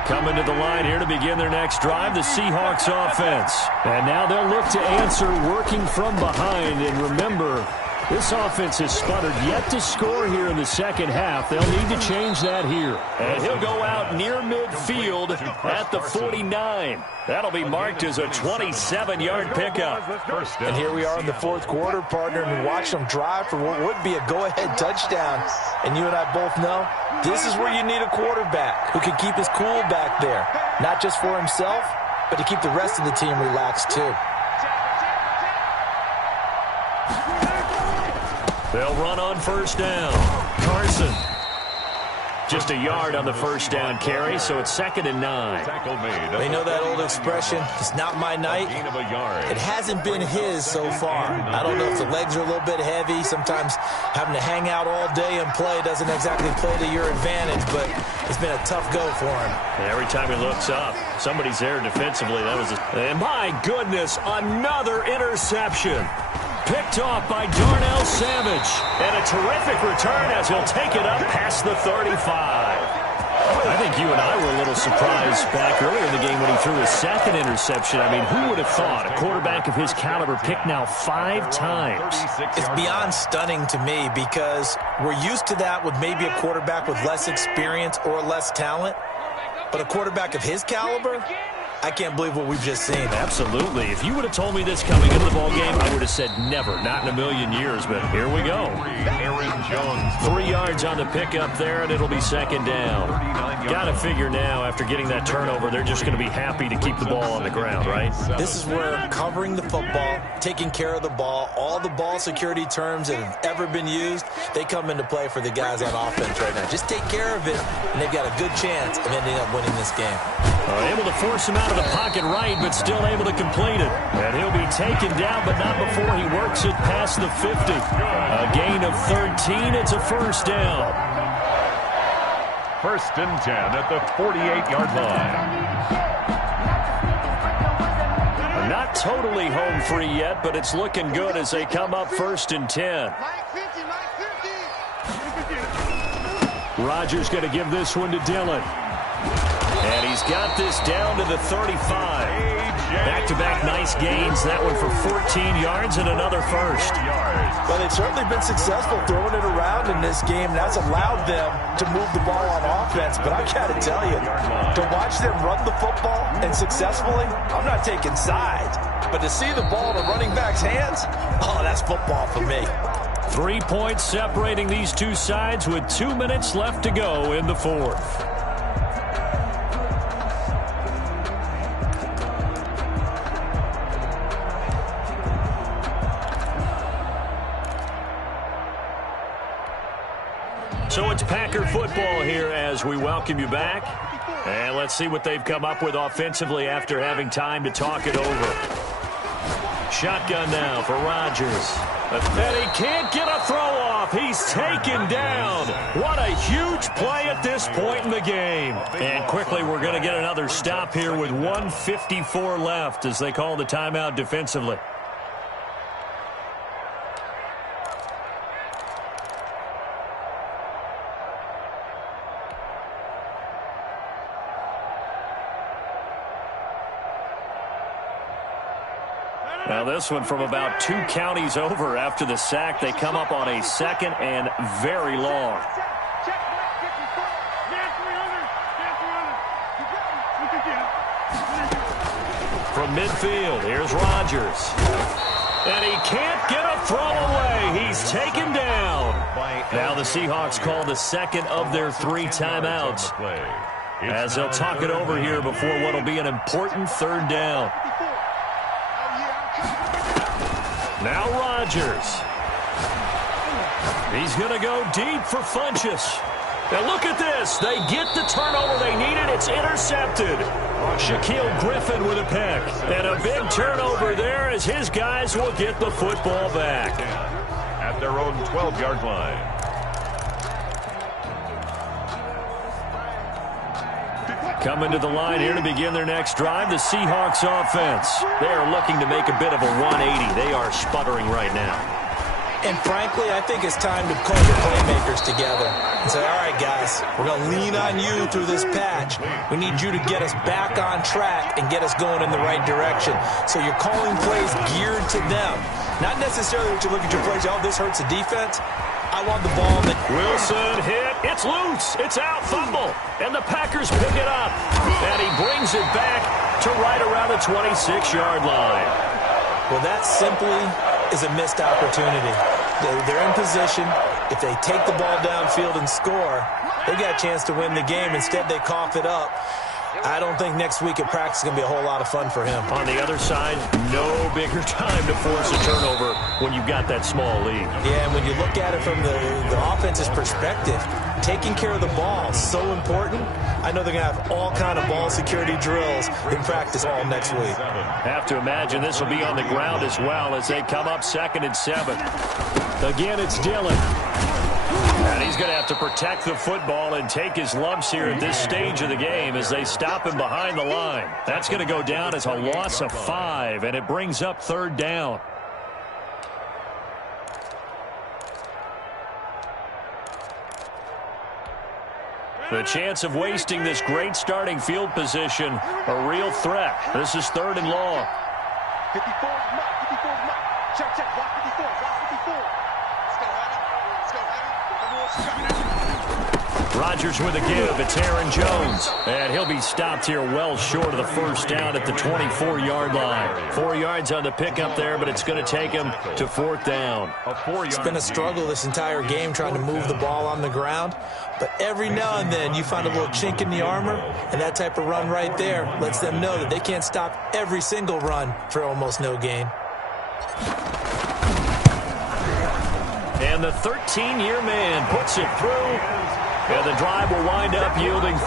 Coming to the line here to begin their next drive, the Seahawks offense. And now they'll look to answer working from behind. And remember, this offense has sputtered yet to score here in the second half. They'll need to change that here. And he'll go out near midfield at the 49. That'll be marked as a 27-yard pickup. And here we are in the fourth quarter, partner, and watch them drive for what would be a go-ahead touchdown. And you and I both know this is where you need a quarterback who can keep his cool back there. Not just for himself, but to keep the rest of the team relaxed too. They'll run on first down. Carson. Just a yard on the first down carry, so it's 2nd and 9. They know that old expression, it's not my night. It hasn't been his so far. I don't know if the legs are a little bit heavy. Sometimes having to hang out all day and play doesn't exactly play to your advantage, but it's been a tough go for him. Every time he looks up, somebody's there defensively. And my goodness, another interception. Picked off by Darnell Savage. And a terrific return as he'll take it up past the 35. I think you and I were a little surprised back earlier in the game when he threw his second interception. I mean, who would have thought a quarterback of his caliber picked now 5 times? It's beyond stunning to me because we're used to that with maybe a quarterback with less experience or less talent. But a quarterback of his caliber, I can't believe what we've just seen. Absolutely. If you would have told me this coming into the ballgame, I would have said never, not in a million years, but here we go. Aaron Jones. 3 yards on the pickup there, and it'll be 2nd down. Got to figure now, after getting that turnover, they're just going to be happy to keep the ball on the ground, right? This is where covering the football, taking care of the ball, all the ball security terms that have ever been used, they come into play for the guys on offense right now. Just take care of it, and they've got a good chance of ending up winning this game. Able to force him out of the pocket right, but still able to complete it. And he'll be taken down, but not before he works it past the 50. A gain of 13. It's a first down. 1st and 10 at the 48-yard line. Not totally home free yet, but it's looking good as they come up 1st and 10. Rodgers going to give this one to Dillon. And he's got this down to the 35. Back-to-back nice gains. That one for 14 yards and another first. Well, they've certainly been successful throwing it around in this game. That's allowed them to move the ball on offense. But I got to tell you, to watch them run the football and successfully, I'm not taking sides. But to see the ball in a running back's hands, oh, that's football for me. 3 points separating these two sides with 2 minutes left to go in the fourth. So it's Packer football here as we welcome you back. And let's see what they've come up with offensively after having time to talk it over. Shotgun now for Rodgers. And he can't get a throw off. He's taken down. What a huge play at this point in the game. And quickly we're going to get another stop here with 1:54 left as they call the timeout defensively. Now this one from about 2 counties over after the sack. They come up on a 2nd and very long. From midfield, here's Rodgers. And he can't get a throw away. He's taken down. Now the Seahawks call the 2nd of their 3 timeouts. as they'll talk it over here before what will be an important third down. Now Rodgers. He's going to go deep for Funchess. Now look at this. They get the turnover they needed. It's intercepted. Shaquille Griffin with a pick. And a big turnover there as his guys will get the football back. At their own 12-yard line. Coming to the line here to begin their next drive, the Seahawks offense. They are looking to make a bit of a 180. They are sputtering right now. And frankly, I think it's time to call your playmakers together and say, all right, guys, we're going to lean on you through this patch. We need you to get us back on track and get us going in the right direction. So you're calling plays geared to them. Not necessarily what you look at your plays, oh, this hurts the defense. I want the ball. Wilson hit. It's loose. It's out. Fumble. And the Packers pick it up. And he brings it back to right around the 26-yard line. Well, that simply is a missed opportunity. They're in position. If they take the ball downfield and score, they got a chance to win the game. Instead, they cough it up. I don't think next week at practice is going to be a whole lot of fun for him. On the other side, no bigger time to force a turnover when you've got that small lead. Yeah, and when you look at it from the offense's perspective, taking care of the ball is so important. I know they're going to have all kind of ball security drills in practice all next week. Have to imagine this will be on the ground as well as they come up 2nd and 7. Again, it's Dillon. And he's going to have to protect the football and take his lumps here at this stage of the game as they stop him behind the line. That's going to go down as a loss of 5, and it brings up 3rd down. The chance of wasting this great starting field position, a real threat. This is 3rd and long. 54 is mark, 54 is mark. Check, check, block 54, block 54. Let's go, Honey. Let's go, Honey. Rodgers with a give. It's Aaron Jones. And he'll be stopped here well short of the 1st down at the 24-yard line. 4 yards on the pickup there, but it's going to take him to 4th down. It's been a struggle this entire game trying to move the ball on the ground. But every now and then you find a little chink in the armor, and that type of run right there lets them know that they can't stop every single run for almost no gain. And the 13-year man puts it through. And the drive will wind up yielding 3.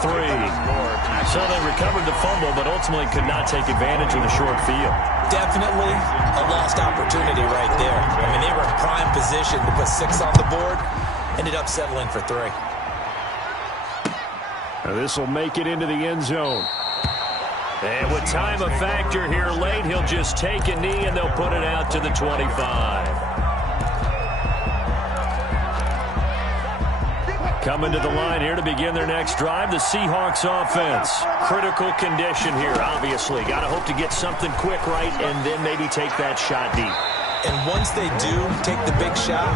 So they recovered the fumble, but ultimately could not take advantage of the short field. Definitely a lost opportunity right there. I mean, they were in prime position to put 6 on the board. Ended up settling for 3. Now this will make it into the end zone. And with time a factor here late, he'll just take a knee and they'll put it out to the 25. Coming to the line here to begin their next drive, the Seahawks offense. Critical condition here, obviously. Got to hope to get something quick right and then maybe take that shot deep. And once they do take the big shot,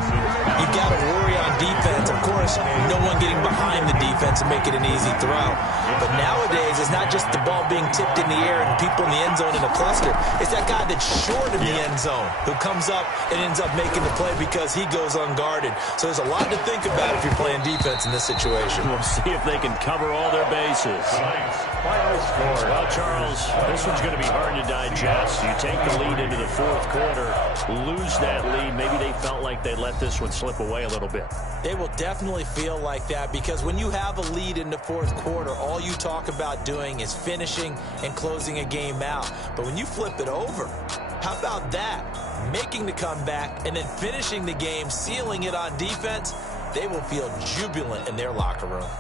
you got to worry on defense. Of course, no one getting behind the defense and make it an easy throw. But nowadays, it's not just the ball being tipped in the air and people in the end zone in a cluster. It's that guy that's short of the end zone who comes up and ends up making the play because he goes unguarded. So there's a lot to think about if you're playing defense in this situation. We'll see if they can cover all their bases. Well, Charles, this one's going to be hard to digest. You take the lead into the 4th quarter, lose that lead. Maybe they felt like they let this one slip away a little bit. They will definitely feel like that because when you have a lead in the 4th quarter, all you talk about doing is finishing and closing a game out. But when you flip it over, how about that? Making the comeback and then finishing the game, sealing it on defense, they will feel jubilant in their locker room.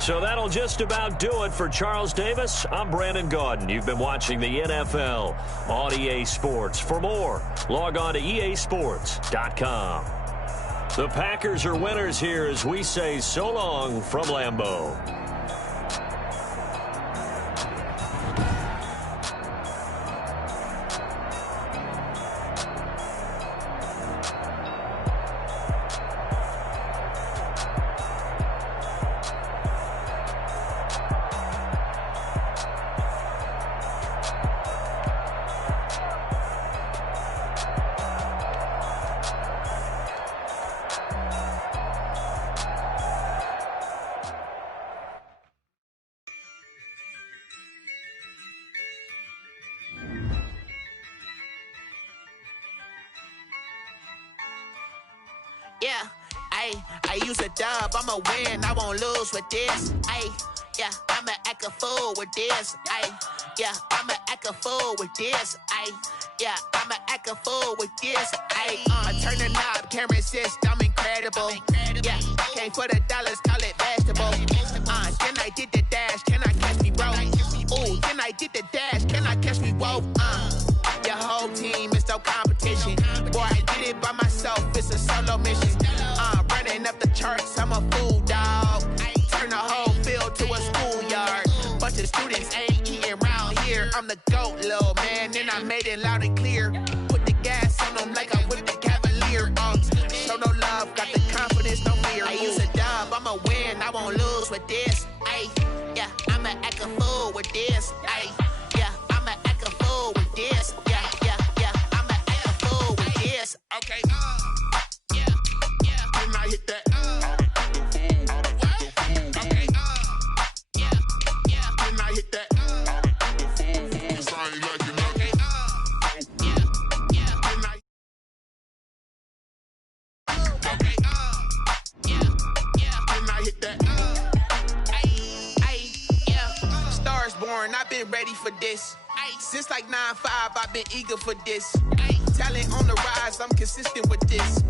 So that'll just about do it for Charles Davis. I'm Brandon Gaudin. You've been watching the NFL on EA Sports. For more, log on to easports.com. The Packers are winners here as we say so long from Lambeau. Yeah, I use a dub, I'ma win, I won't lose with this. Yeah, I'ma act a fool with this. Yeah, I'ma act a fool with this. Yeah, I'ma act a fool with this. I turn the knob, camera assist, I'm incredible. Yeah, came for the dollars, call it vegetable. Then I did the dash, can I catch me, bro? Ooh, then I did the dash, can I catch me, whoa? Your whole team is no competition. Boy, I did it by myself, it's a solo mission. Running up the charts, I'm a fool, dog. Turn the whole field to a schoolyard. Bunch of students ain't eating round here. I'm the GOAT, little man, and I made it loud and clear. Put the gas on them like I whipped the Cavalier. Show no love, got the confidence, no fear. I use a dub, I'ma win, I won't lose with this. Yeah, I'ma act a fool with this. Yeah, I'ma act a fool with this. Yeah, I'ma act a fool with this. Okay, yeah, then I hit that. Okay, yeah, then I hit that. I ain't like it, okay, yeah, then I. Okay, yeah, then I hit that. Yeah. Stars born, I've been ready for this. Since like 9-5, I've been eager for this. Talent on the rise, I'm consistent with this.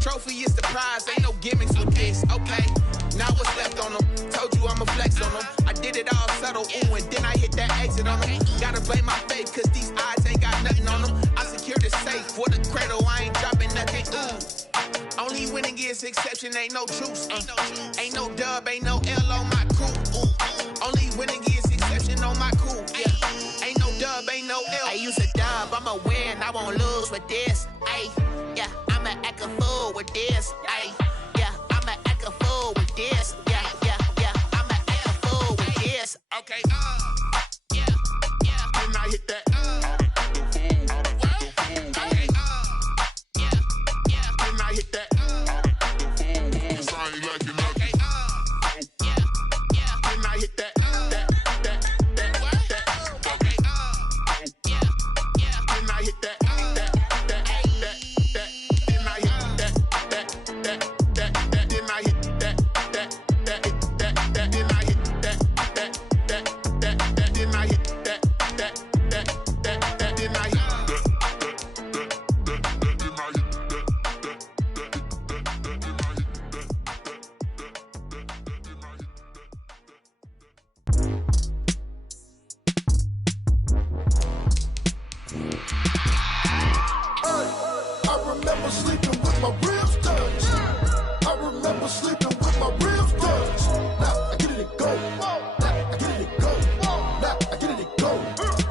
Trophy is the prize, ain't no gimmicks with this. Okay, now what's left on them? Told you I'ma flex on them. I did it all subtle, ooh, and then I hit that exit on them. Gotta blame my faith, cause these odds ain't got nothing on them. I secured the safe for the cradle, I ain't dropping nothing, ooh. Only winning is exception, ain't no truce. Ain't no dub, ain't no L on my crew. Ooh. Only winning is exception on my crew. Yeah. Ain't no dub, ain't no L. I use a dub, I'ma win, I won't lose with this. Yeah, I'ma act a fool with this. Yeah, I'ma act a fool with this. Yeah, I'ma act a fool with this. Okay, yeah, then I hit that. Okay, yeah, then I hit that. I ain't like it, okay, yeah, then I hit that. Okay, yeah, then I hit that. I remember sleeping with my ribs touched. I remember sleeping with my ribs touched. Now I get it and go. Now I get it and go. Now I get it and go.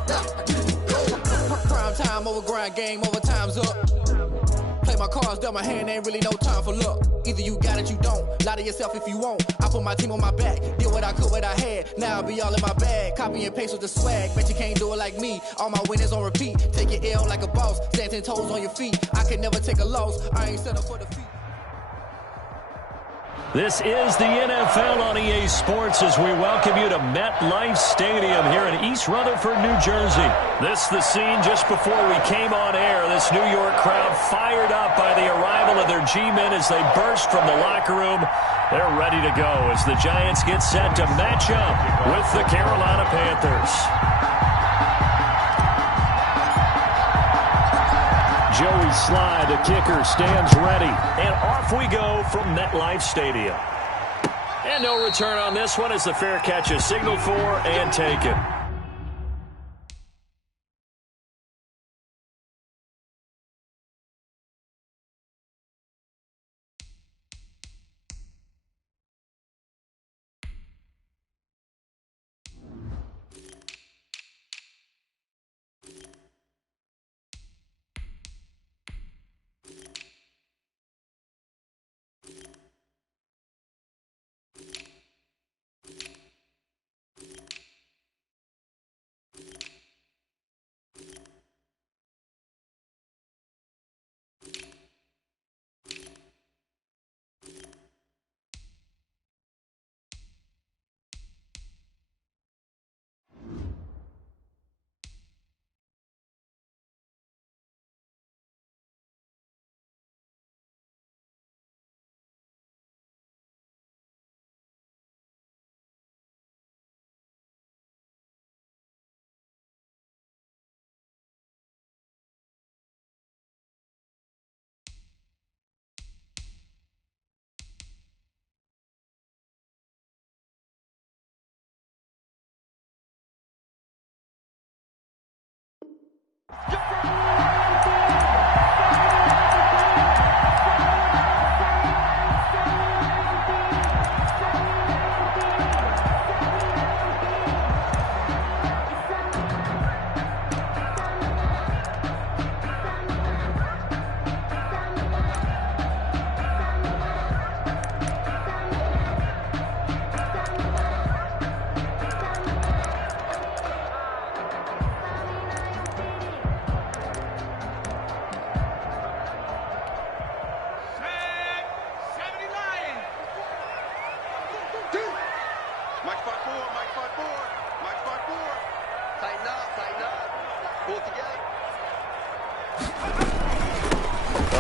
Now I get it and go. Prime time over grind game, over time's up. Play my cards, dealt my hand, ain't really no time for luck. Either you got it, you don't. Lie to yourself if you won't. I put my team on my back, did what I could, what I had. Now I'll be all in my bag, copy and paste with the swag. Bet you can't do it like me. All my winners on repeat. Take your L like a boss, stand 10 toes on your feet. I can never take a loss. I ain't set up for defeat. This is the NFL on EA Sports as we welcome you to MetLife Stadium here in East Rutherford, New Jersey. This the scene just before we came on air. This New York crowd fired up by the arrival of their G-men as they burst from the locker room. They're ready to go as the Giants get set to match up with the Carolina Panthers. Joey Slye, the kicker, stands ready. And off we go from MetLife Stadium. And no return on this one as the fair catch is signaled for and taken.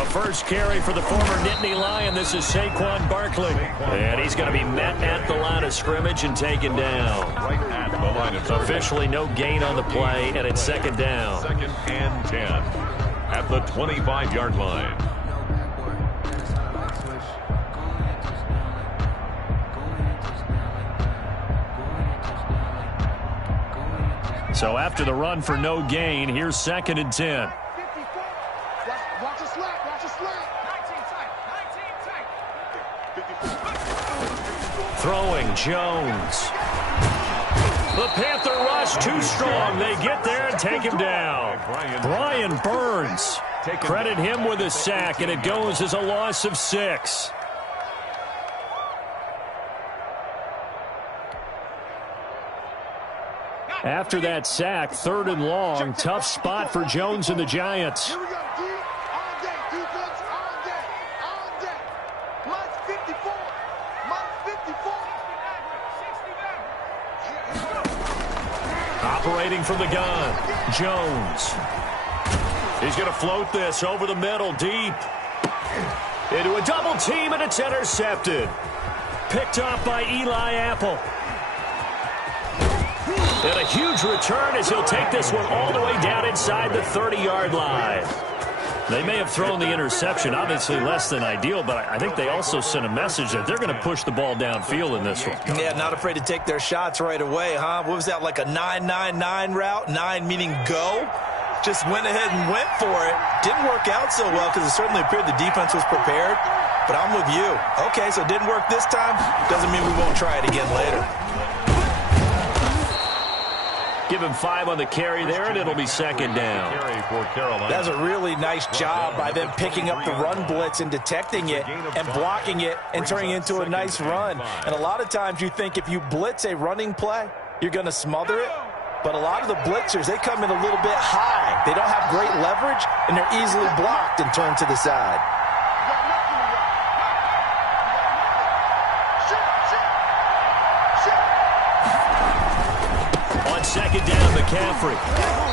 First carry for the former Nittany Lion. This is Saquon Barkley. And he's going to be met at the line of scrimmage and taken down. Right at the line of scrimmage. Officially no gain on the play, and it's second down. 2nd and 10 at the 25-yard line. So after the run for no gain, here's 2nd and 10. Watch a slap. Watch a slap. 19 tight. Throwing Jones. The Panther rush too strong. They get there and take him down. Brian Burns. Credit him with a sack, and it goes as a loss of 6. After that sack, 3rd and long. Tough spot for Jones and the Giants. Here we go, D. All day. Defense, all day. All day. Mike's 54. Mike's 54. Operating from the gun. Jones. He's going to float this over the middle, deep. Into a double team, and it's intercepted. Picked off by Eli Apple. And a huge return as he'll take this one all the way down inside the 30-yard line. They may have thrown the interception, obviously less than ideal, but I think they also sent a message that they're going to push the ball downfield in this one. Yeah, not afraid to take their shots right away, huh? What was that, like a 9-9-9 route? 9 meaning go? Just went ahead and went for it. Didn't work out so well because it certainly appeared the defense was prepared. But I'm with you. Okay, so it didn't work this time. Doesn't mean we won't try it again later. Give him 5 on the carry there, and it'll be 2nd down. That's a really nice job by them picking up the run blitz and detecting it and blocking it and turning it into a nice run. And a lot of times you think if you blitz a running play, you're going to smother it. But a lot of the blitzers, they come in a little bit high. They don't have great leverage, and they're easily blocked and turned to the side. Second down, McCaffrey.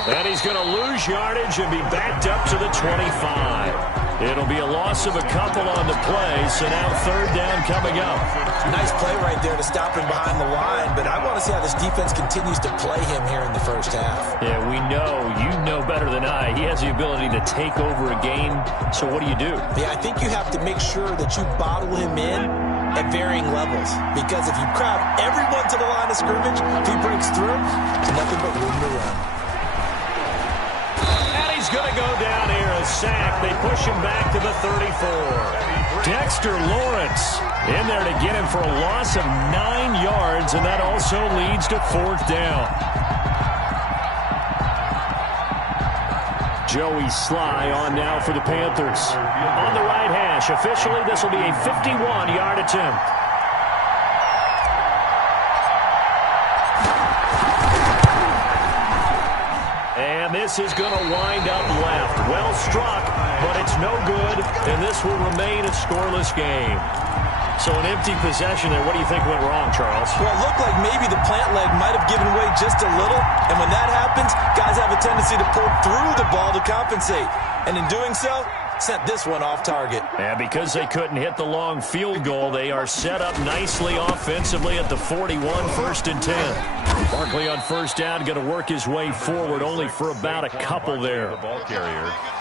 And he's going to lose yardage and be backed up to the 25. It'll be a loss of a couple on the play, so now 3rd down coming up. Nice play right there to stop him behind the line, but I want to see how this defense continues to play him here in the first half. Yeah, we know, you know better than I, he has the ability to take over a game, so what do you do? Yeah, I think you have to make sure that you bottle him in at varying levels, because if you crowd everyone to the line of scrimmage, if he breaks through, there's nothing but room to run. And he's going to go down here, a sack. They push him back to the 34. Dexter Lawrence in there to get him for a loss of 9 yards, and that also leads to 4th down. Joey Sly on now for the Panthers. On the right hash, officially this will be a 51-yard attempt. And this is going to wind up left. Well struck, but it's no good, and this will remain a scoreless game. So an empty possession there. What do you think went wrong, Charles? Well, it looked like maybe the plant leg might have given way just a little. And when that happens, guys have a tendency to pull through the ball to compensate. And in doing so, sent this one off target. And because they couldn't hit the long field goal, they are set up nicely offensively at the 41, 1st and 10. Barkley on first down, going to work his way forward, only for about a couple there.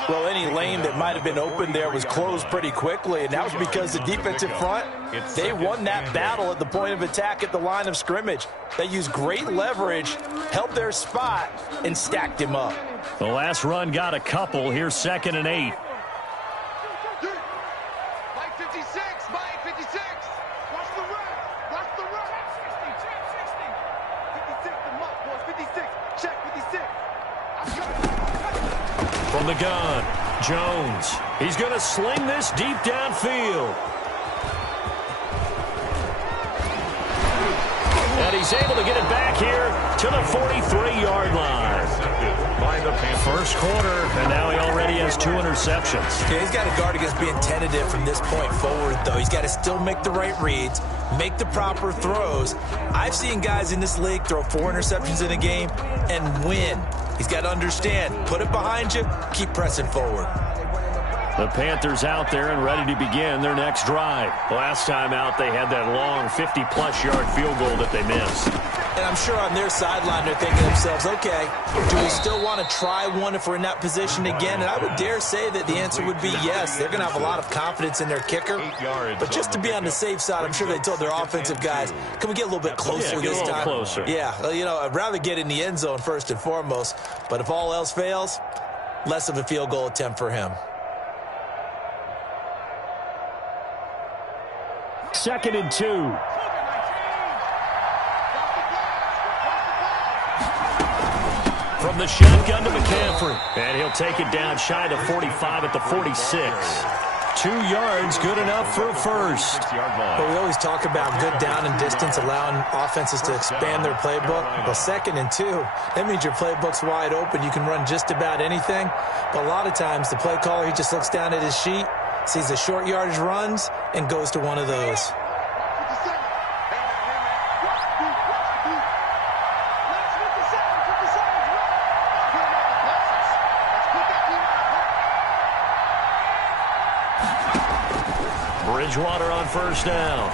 Well, any lane that might have been open there was closed pretty quickly, and that was because the defensive front, they won that battle at the point of attack at the line of scrimmage. They used great leverage, held their spot, and stacked him up. The last run got a couple. Here's 2nd and 8. Mike 56, Mike 56. Watch the run. Watch the run. Check 60. 56, the muck, boys. 56. Check 56. From the gun, Jones. He's going to sling this deep downfield. And he's able to get it back here to the 43-yard line. First quarter, and now he already has 2 interceptions. Yeah, he's got to guard against being tentative from this point forward, though. He's got to still make the right reads, make the proper throws. I've seen guys in this league throw 4 interceptions in a game and win. He's got to understand, put it behind you, keep pressing forward. The Panthers out there and ready to begin their next drive. Last time out, they had that long 50-plus yard field goal that they missed. And I'm sure on their sideline they're thinking to themselves, okay, do we still want to try one if we're in that position again? And I would dare say that the answer would be yes. They're going to have a lot of confidence in their kicker. But just to be on the safe side, I'm sure they told their offensive guys, can we get a little bit closer this time? Closer. Yeah, well, you know, I'd rather get in the end zone first and foremost. But if all else fails, less of a field goal attempt for him. 2nd and 2. From the shotgun to McCaffrey. And he'll take it down shy of 45 at the 46. 2 yards, good enough for a first. But we always talk about good down and distance, allowing offenses to expand their playbook. Well, 2nd and 2, that means your playbook's wide open. You can run just about anything. But a lot of times, the play caller, he just looks down at his sheet, sees the short yardage runs, and goes to one of those. Bridgewater on first down.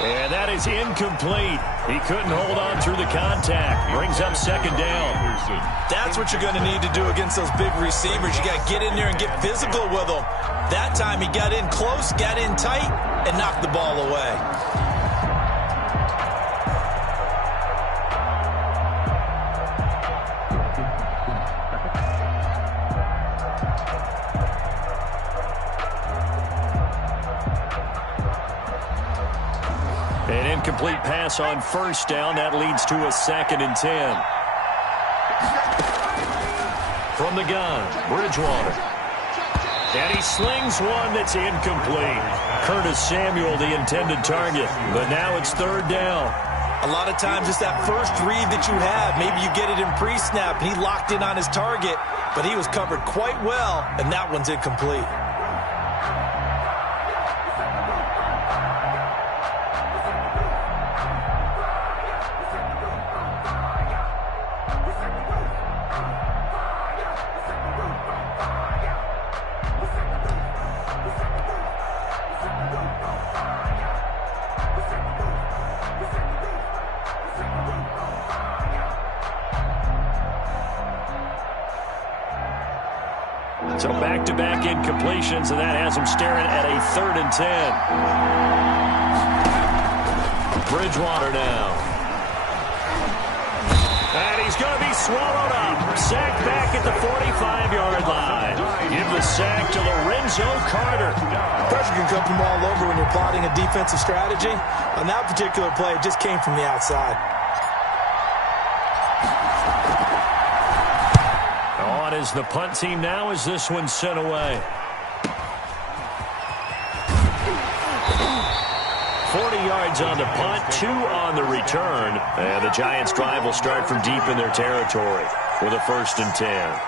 And that is incomplete. He couldn't hold on through the contact. Brings up 2nd down. That's what you're going to need to do against those big receivers. You got to get in there and get physical with them. That time he got in close, got in tight, and knocked the ball away. An incomplete pass on first down. That leads to a 2nd and 10. From the gun, Bridgewater. And he slings one that's incomplete. Curtis Samuel, the intended target. But now it's 3rd down. A lot of times it's that first read that you have. Maybe you get it in pre-snap, and he locked in on his target, but he was covered quite well, and that one's incomplete. So back-to-back incompletions, and that has him staring at a 3rd and 10. Bridgewater now. And he's going to be swallowed up. Sacked back at the 45-yard line. Give the sack to Lorenzo Carter. Pressure can come from all over when you're plotting a defensive strategy. On that particular play, it just came from the outside. On is the punt team now as this one's sent away. 40 yards on the punt, 2 on the return. And the Giants' drive will start from deep in their territory with a 1st and 10.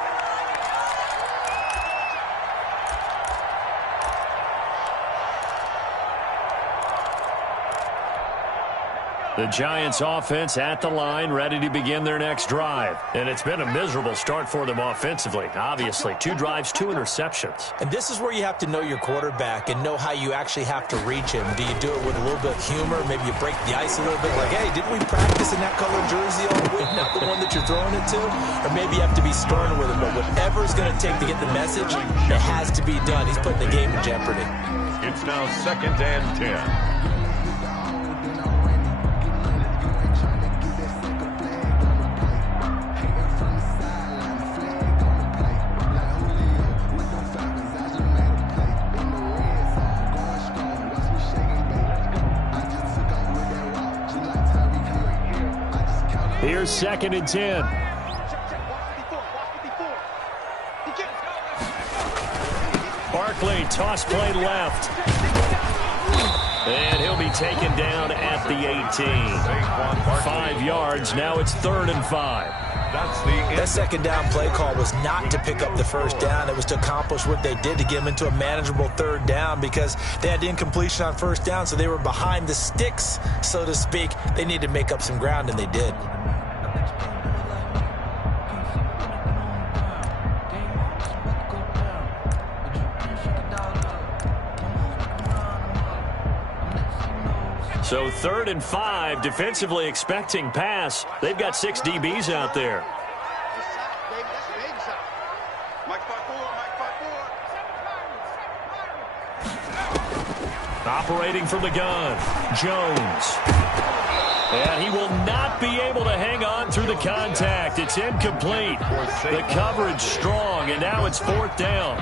The Giants offense at the line, ready to begin their next drive. And it's been a miserable start for them offensively, obviously. 2 drives, 2 interceptions. And this is where you have to know your quarterback and know how you actually have to reach him. Do you do it with a little bit of humor? Maybe you break the ice a little bit, like, hey, didn't we practice in that colored jersey all week, not the one that you're throwing it to? Or maybe you have to be stern with him. But whatever it's going to take to get the message, it has to be done. He's putting the game in jeopardy. It's now 2nd and 10. Here's 2nd and 10. Barkley, toss play left. And he'll be taken down at the 18. 5 yards. Now it's 3rd and 5. That second down play call was not to pick up the first down. It was to accomplish what they did, to get them into a manageable 3rd down, because they had incompletion on first down, so they were behind the sticks, so to speak. They needed to make up some ground, and they did. So 3rd and 5, defensively expecting pass. They've got 6 DBs out there. Operating from the gun, Jones. And he will not be able to hang on through the contact. It's incomplete. The coverage strong, and now it's 4th down.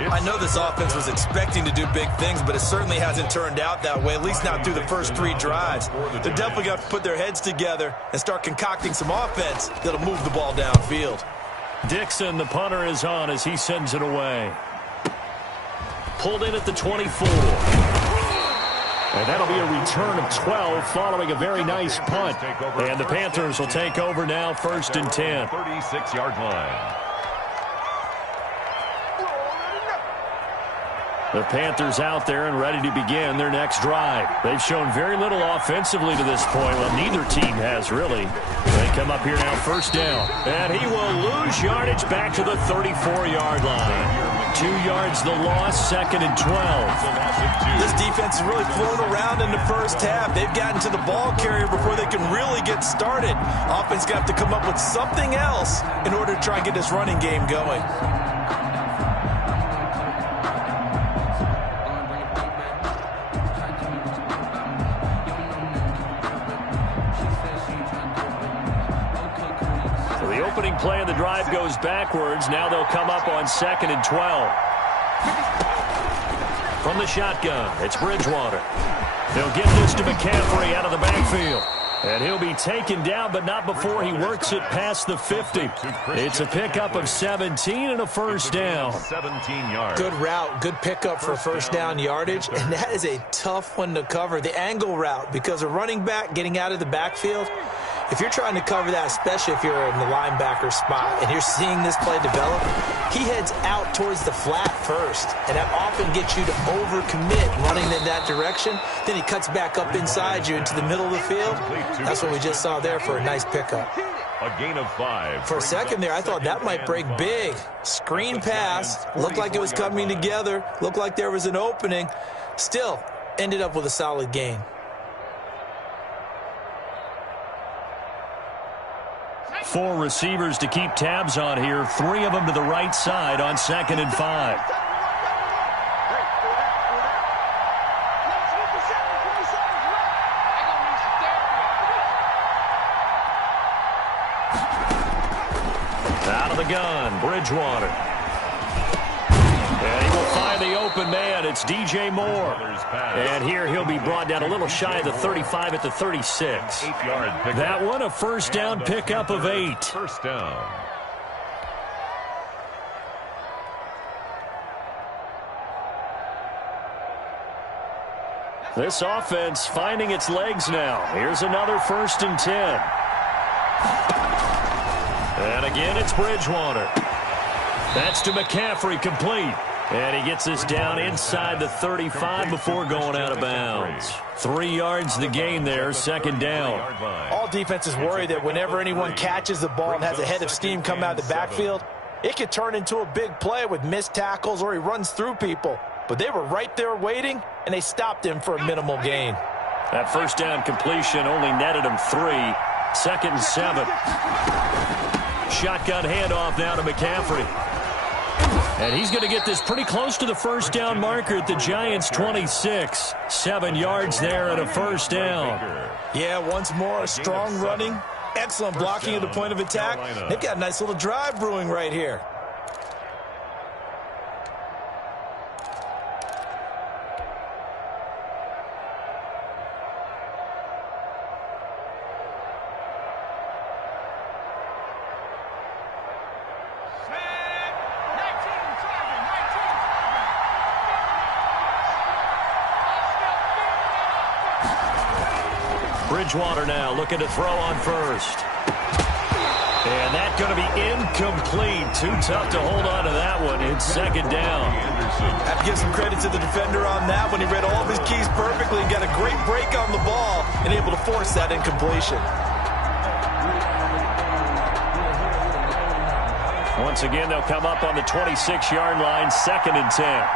I know this offense was expecting to do big things, but it certainly hasn't turned out that way, at least not through the first 3 drives. They're definitely going to put their heads together and start concocting some offense that'll move the ball downfield. Dixon, the punter, is on as he sends it away. Pulled in at the 24. And that'll be a return of 12 following a very nice punt. And the Panthers will take over now, 1st and 10. 36-yard line. The Panthers out there and ready to begin their next drive. They've shown very little offensively to this point. Well, neither team has, really. They come up here now, 1st down. And he will lose yardage back to the 34-yard line. 2 yards the loss, 2nd and 12. This defense has really flown around in the first half. They've gotten to the ball carrier before they can really get started. Offense going to have to come up with something else in order to try and get this running game going. Opening play of the drive goes backwards. Now they'll come up on 2nd and 12. From the shotgun, it's Bridgewater. They'll get this to McCaffrey out of the backfield. And he'll be taken down, but not before he works it past the 50. It's a pickup of 17 and a 1st down. 17 yards. Good route, good pickup for 1st down yardage, and that is a tough one to cover. The angle route, because a running back getting out of the backfield, if you're trying to cover that, especially if you're in the linebacker spot and you're seeing this play develop, he heads out towards the flat first, and that often gets you to overcommit running in that direction. Then he cuts back up inside you into the middle of the field. That's what we just saw there for a nice pickup. A gain of 5. For a second there, I thought that might break big. Screen pass, looked like it was coming together, looked like there was an opening. Still, ended up with a solid gain. Four receivers to keep tabs on here. 3 of them to the right side on 2nd and 5. Out of the gun, Bridgewater. And he will find the open man. It's DJ Moore. And here he'll be brought down a little shy of the 35 at the 36. That one, a 1st down pickup of 8. 1st down. This offense finding its legs now. Here's another 1st and 10. And again, it's Bridgewater. That's to McCaffrey, complete. And he gets us down inside the 35 before going out of bounds. 3 yards the gain there, second down. All defenses worry that whenever anyone catches the ball and has a head of steam come out of the backfield, it could turn into a big play with missed tackles or he runs through people. But they were right there waiting, and they stopped him for a minimal gain. That first down completion only netted him 3. Second and 7. Shotgun handoff now to McCaffrey. And he's going to get this pretty close to the first down marker at the Giants' 26. 7 yards there and a first down. Yeah, once more, strong running, excellent blocking at the point of attack. They've got a nice little drive brewing right here. Bridgewater now looking to throw on first. And that's going to be incomplete. Too tough to hold on to that one. It's second down. Have to give some credit to the defender on that one. He read all of his keys perfectly and got a great break on the ball and able to force that incompletion. Once again, they'll come up on the 26-yard line, second and 10.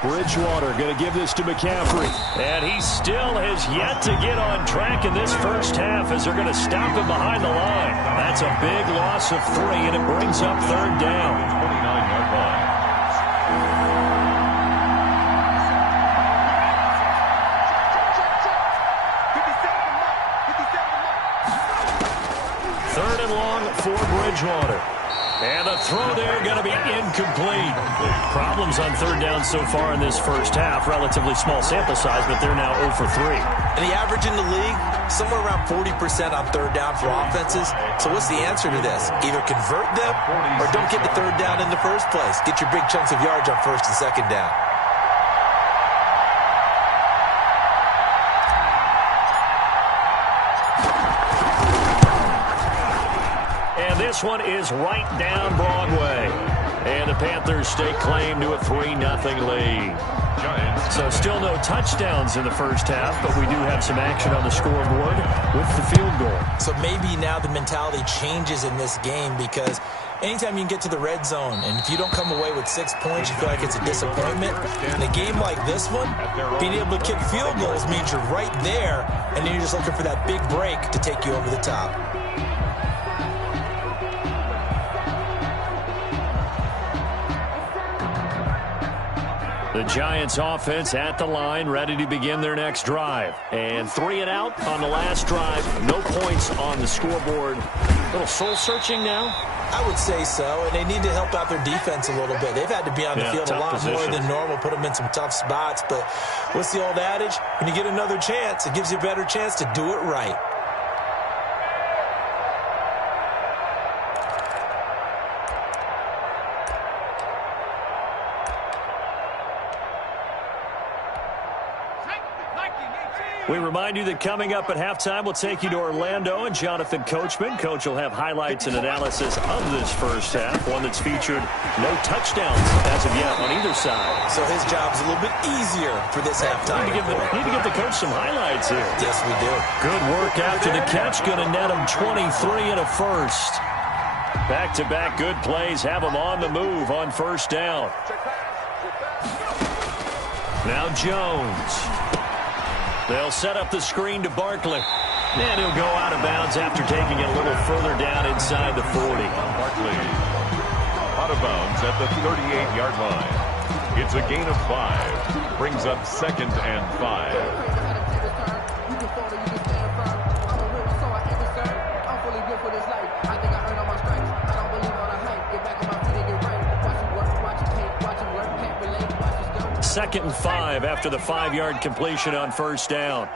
Bridgewater going to give this to McCaffrey. And he still has yet to get on track in this first half as they're going to stop him behind the line. That's a big loss of 3, and it brings up third down. 29-yard line. Third and long for Bridgewater. And the throw there going to be incomplete. Problems on third down so far in this first half. Relatively small sample size, but they're now 0 for 3. And the average in the league, somewhere around 40% on third down for offenses. So what's the answer to this? Either convert them or don't get the third down in the first place. Get your big chunks of yards on first and second down. This one is right down Broadway. And the Panthers stake claim to a 3-0 lead. So still no touchdowns in the first half, but we do have some action on the scoreboard with the field goal. So maybe now the mentality changes in this game because anytime you can get to the red zone, and if you don't come away with 6 points, you feel like it's a disappointment. In a game like this one, being able to kick field goals means you're right there, and then you're just looking for that big break to take you over the top. The Giants offense at the line, ready to begin their next drive. And 3 and out on the last drive. No points on the scoreboard. A little soul-searching now? I would say so, and they need to help out their defense a little bit. They've had to be on the field a lot more than normal, put them in some tough spots. But what's the old adage? When you get another chance, it gives you a better chance to do it right. We remind you that coming up at halftime, we'll take you to Orlando and Jonathan Coachman. Coach will have highlights and analysis of this first half, one that's featured no touchdowns as of yet on either side. So his job's a little bit easier for this halftime. Need to give the coach some highlights here. Yes, we do. Good work after the catch. Going to net him 23 and a first. Back-to-back good plays have him on the move on first down. Now Jones. They'll set up the screen to Barkley. And he'll go out of bounds after taking it a little further down inside the 40. Barkley out of bounds at the 38-yard line. It's a gain of 5. Brings up second and 5. Second and 5 after the 5-yard completion on first down.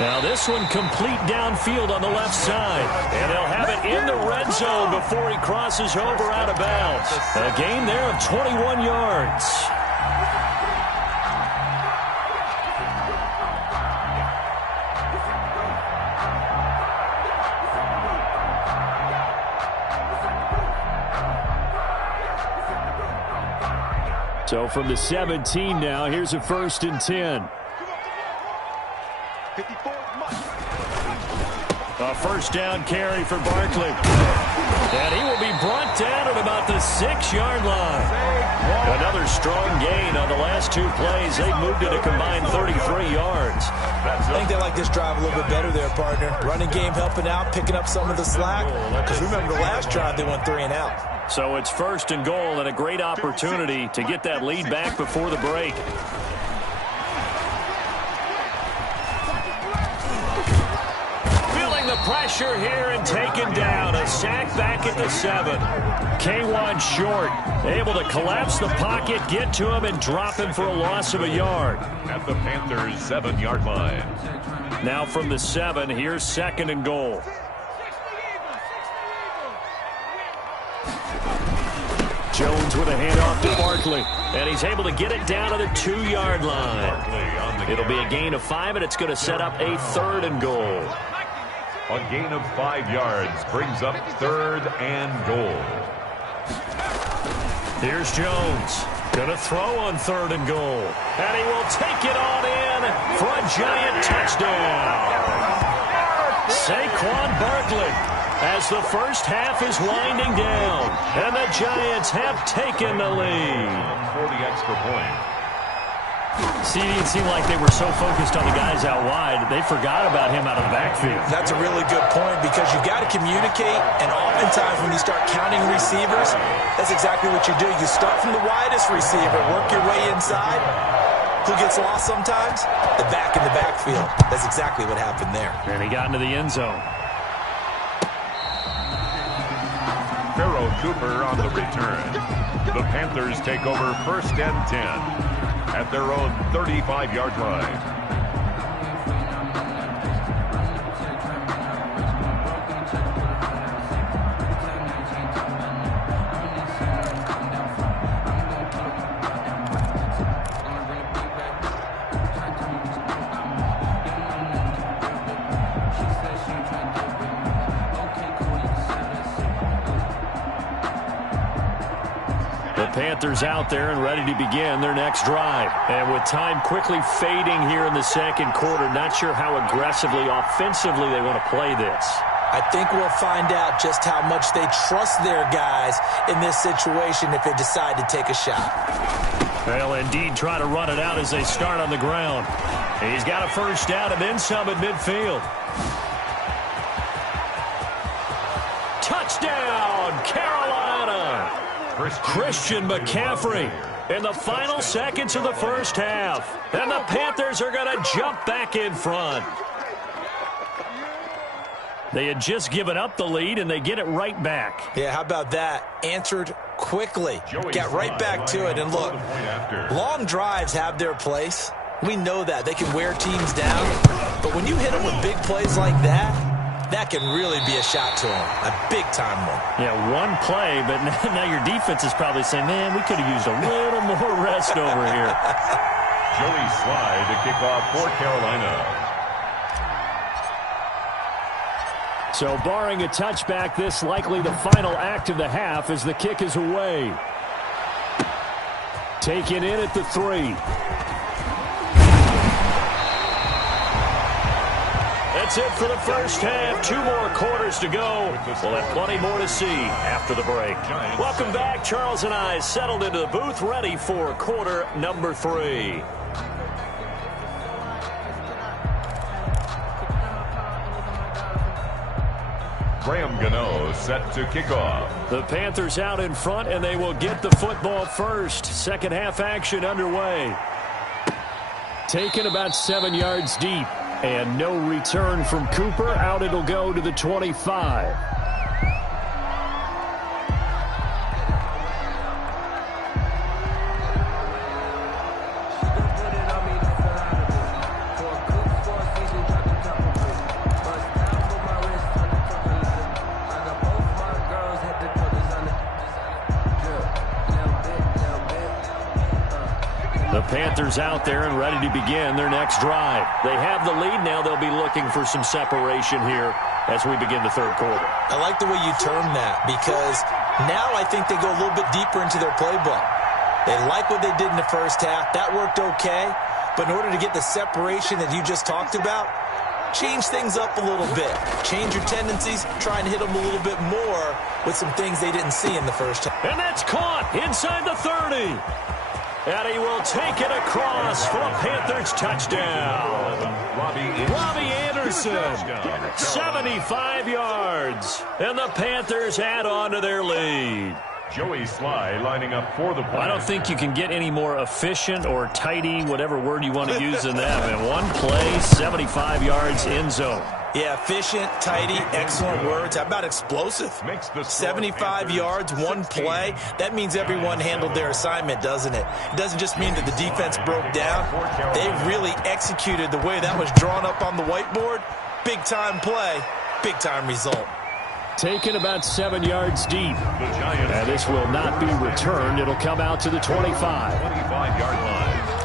Now this one complete downfield on the left side. And they'll have it in the red zone before he crosses over out of bounds. A gain there of 21 yards. So from the 17 now, here's a 1st and 10. 54 much. A 1st down carry for Barkley. And he will be brought down at about the 6-yard line. Another strong gain on the last 2 plays. They moved it a combined 33 yards. I think they like this drive a little bit better there, partner. Running game helping out, picking up some of the slack. Because remember the last drive, they went 3 and out. So it's 1st and goal and a great opportunity to get that lead back before the break. Feeling the pressure here and taken down. A sack back at the 7. K1 short. Able to collapse the pocket, get to him, and drop him for a loss of a yard. At the Panthers' 7-yard line. Now from the 7, here's 2nd and goal. Jones with a handoff to Barkley, and he's able to get it down to the 2-yard line. It'll be a gain of 5, and it's going to set up a 3rd and goal. A gain of 5 yards brings up 3rd and goal. Here's Jones. Going to throw on 3rd and goal. And he will take it on in for a giant touchdown. Saquon Barkley, as the first half is winding down, and the Giants have taken the lead. For the extra point. See, it seemed like they were so focused on the guys out wide, they forgot about him out of the backfield. That's a really good point because you got to communicate, and oftentimes when you start counting receivers, that's exactly what you do. You start from the widest receiver, work your way inside. Who gets lost sometimes? The back in the backfield. That's exactly what happened there. And he got into the end zone. Pharaoh Cooper on the return. The Panthers take over 1st and 10 at their own 35-yard line. Panthers out there and ready to begin their next drive. And with time quickly fading here in the 2nd quarter, not sure how aggressively, offensively they want to play this. I think we'll find out just how much they trust their guys in this situation if they decide to take a shot. They'll indeed try to run it out as they start on the ground. He's got a 1st down and then some at midfield. Touchdown, Carolina! Christian McCaffrey in the final seconds of the first half. And the Panthers are going to jump back in front. They had just given up the lead, and they get it right back. Yeah, how about that? Answered quickly. Got right back to it. And look, long drives have their place. We know that. They can wear teams down. But when you hit them with big plays like that, that can really be a shot to them, a big-time one. Yeah, one play, but now your defense is probably saying, man, we could have used a little more rest over here. Joey Slye to kick off for Carolina. So barring a touchback, this likely the final act of the half as the kick is away. Taken in at the 3. That's it for the first half. 2 more quarters to go. We'll have plenty more to see after the break. Welcome back. Charles and I settled into the booth, ready for quarter number 3. Graham Gano set to kick off. The Panthers out in front, and they will get the football first. Second half action underway. Taken about 7 yards deep. And no return from Cooper. Out it'll go to the 25. The Panthers out there and ready to begin their next drive. They have the lead now. They'll be looking for some separation here as we begin the 3rd quarter. I like the way you term that because now I think they go a little bit deeper into their playbook. They like what they did in the first half. That worked okay. But in order to get the separation that you just talked about, change things up a little bit. Change your tendencies. Try and hit them a little bit more with some things they didn't see in the first half. And that's caught inside the 30. And he will take it across for a Panthers touchdown. Robbie Anderson, 75 yards. And the Panthers add on to their lead. Joey Sly lining up for the point. I don't think you can get any more efficient or tidy, whatever word you want to use than that. In one play, 75 yards in zone. Yeah, efficient, tidy, excellent words. How about explosive? 75 yards, one play. That means everyone handled their assignment, doesn't it? It doesn't just mean that the defense broke down. They really executed the way that was drawn up on the whiteboard. Big-time play, big-time result. Taken about 7 yards deep. And this will not be returned. It'll come out to the 25. 25-yard line.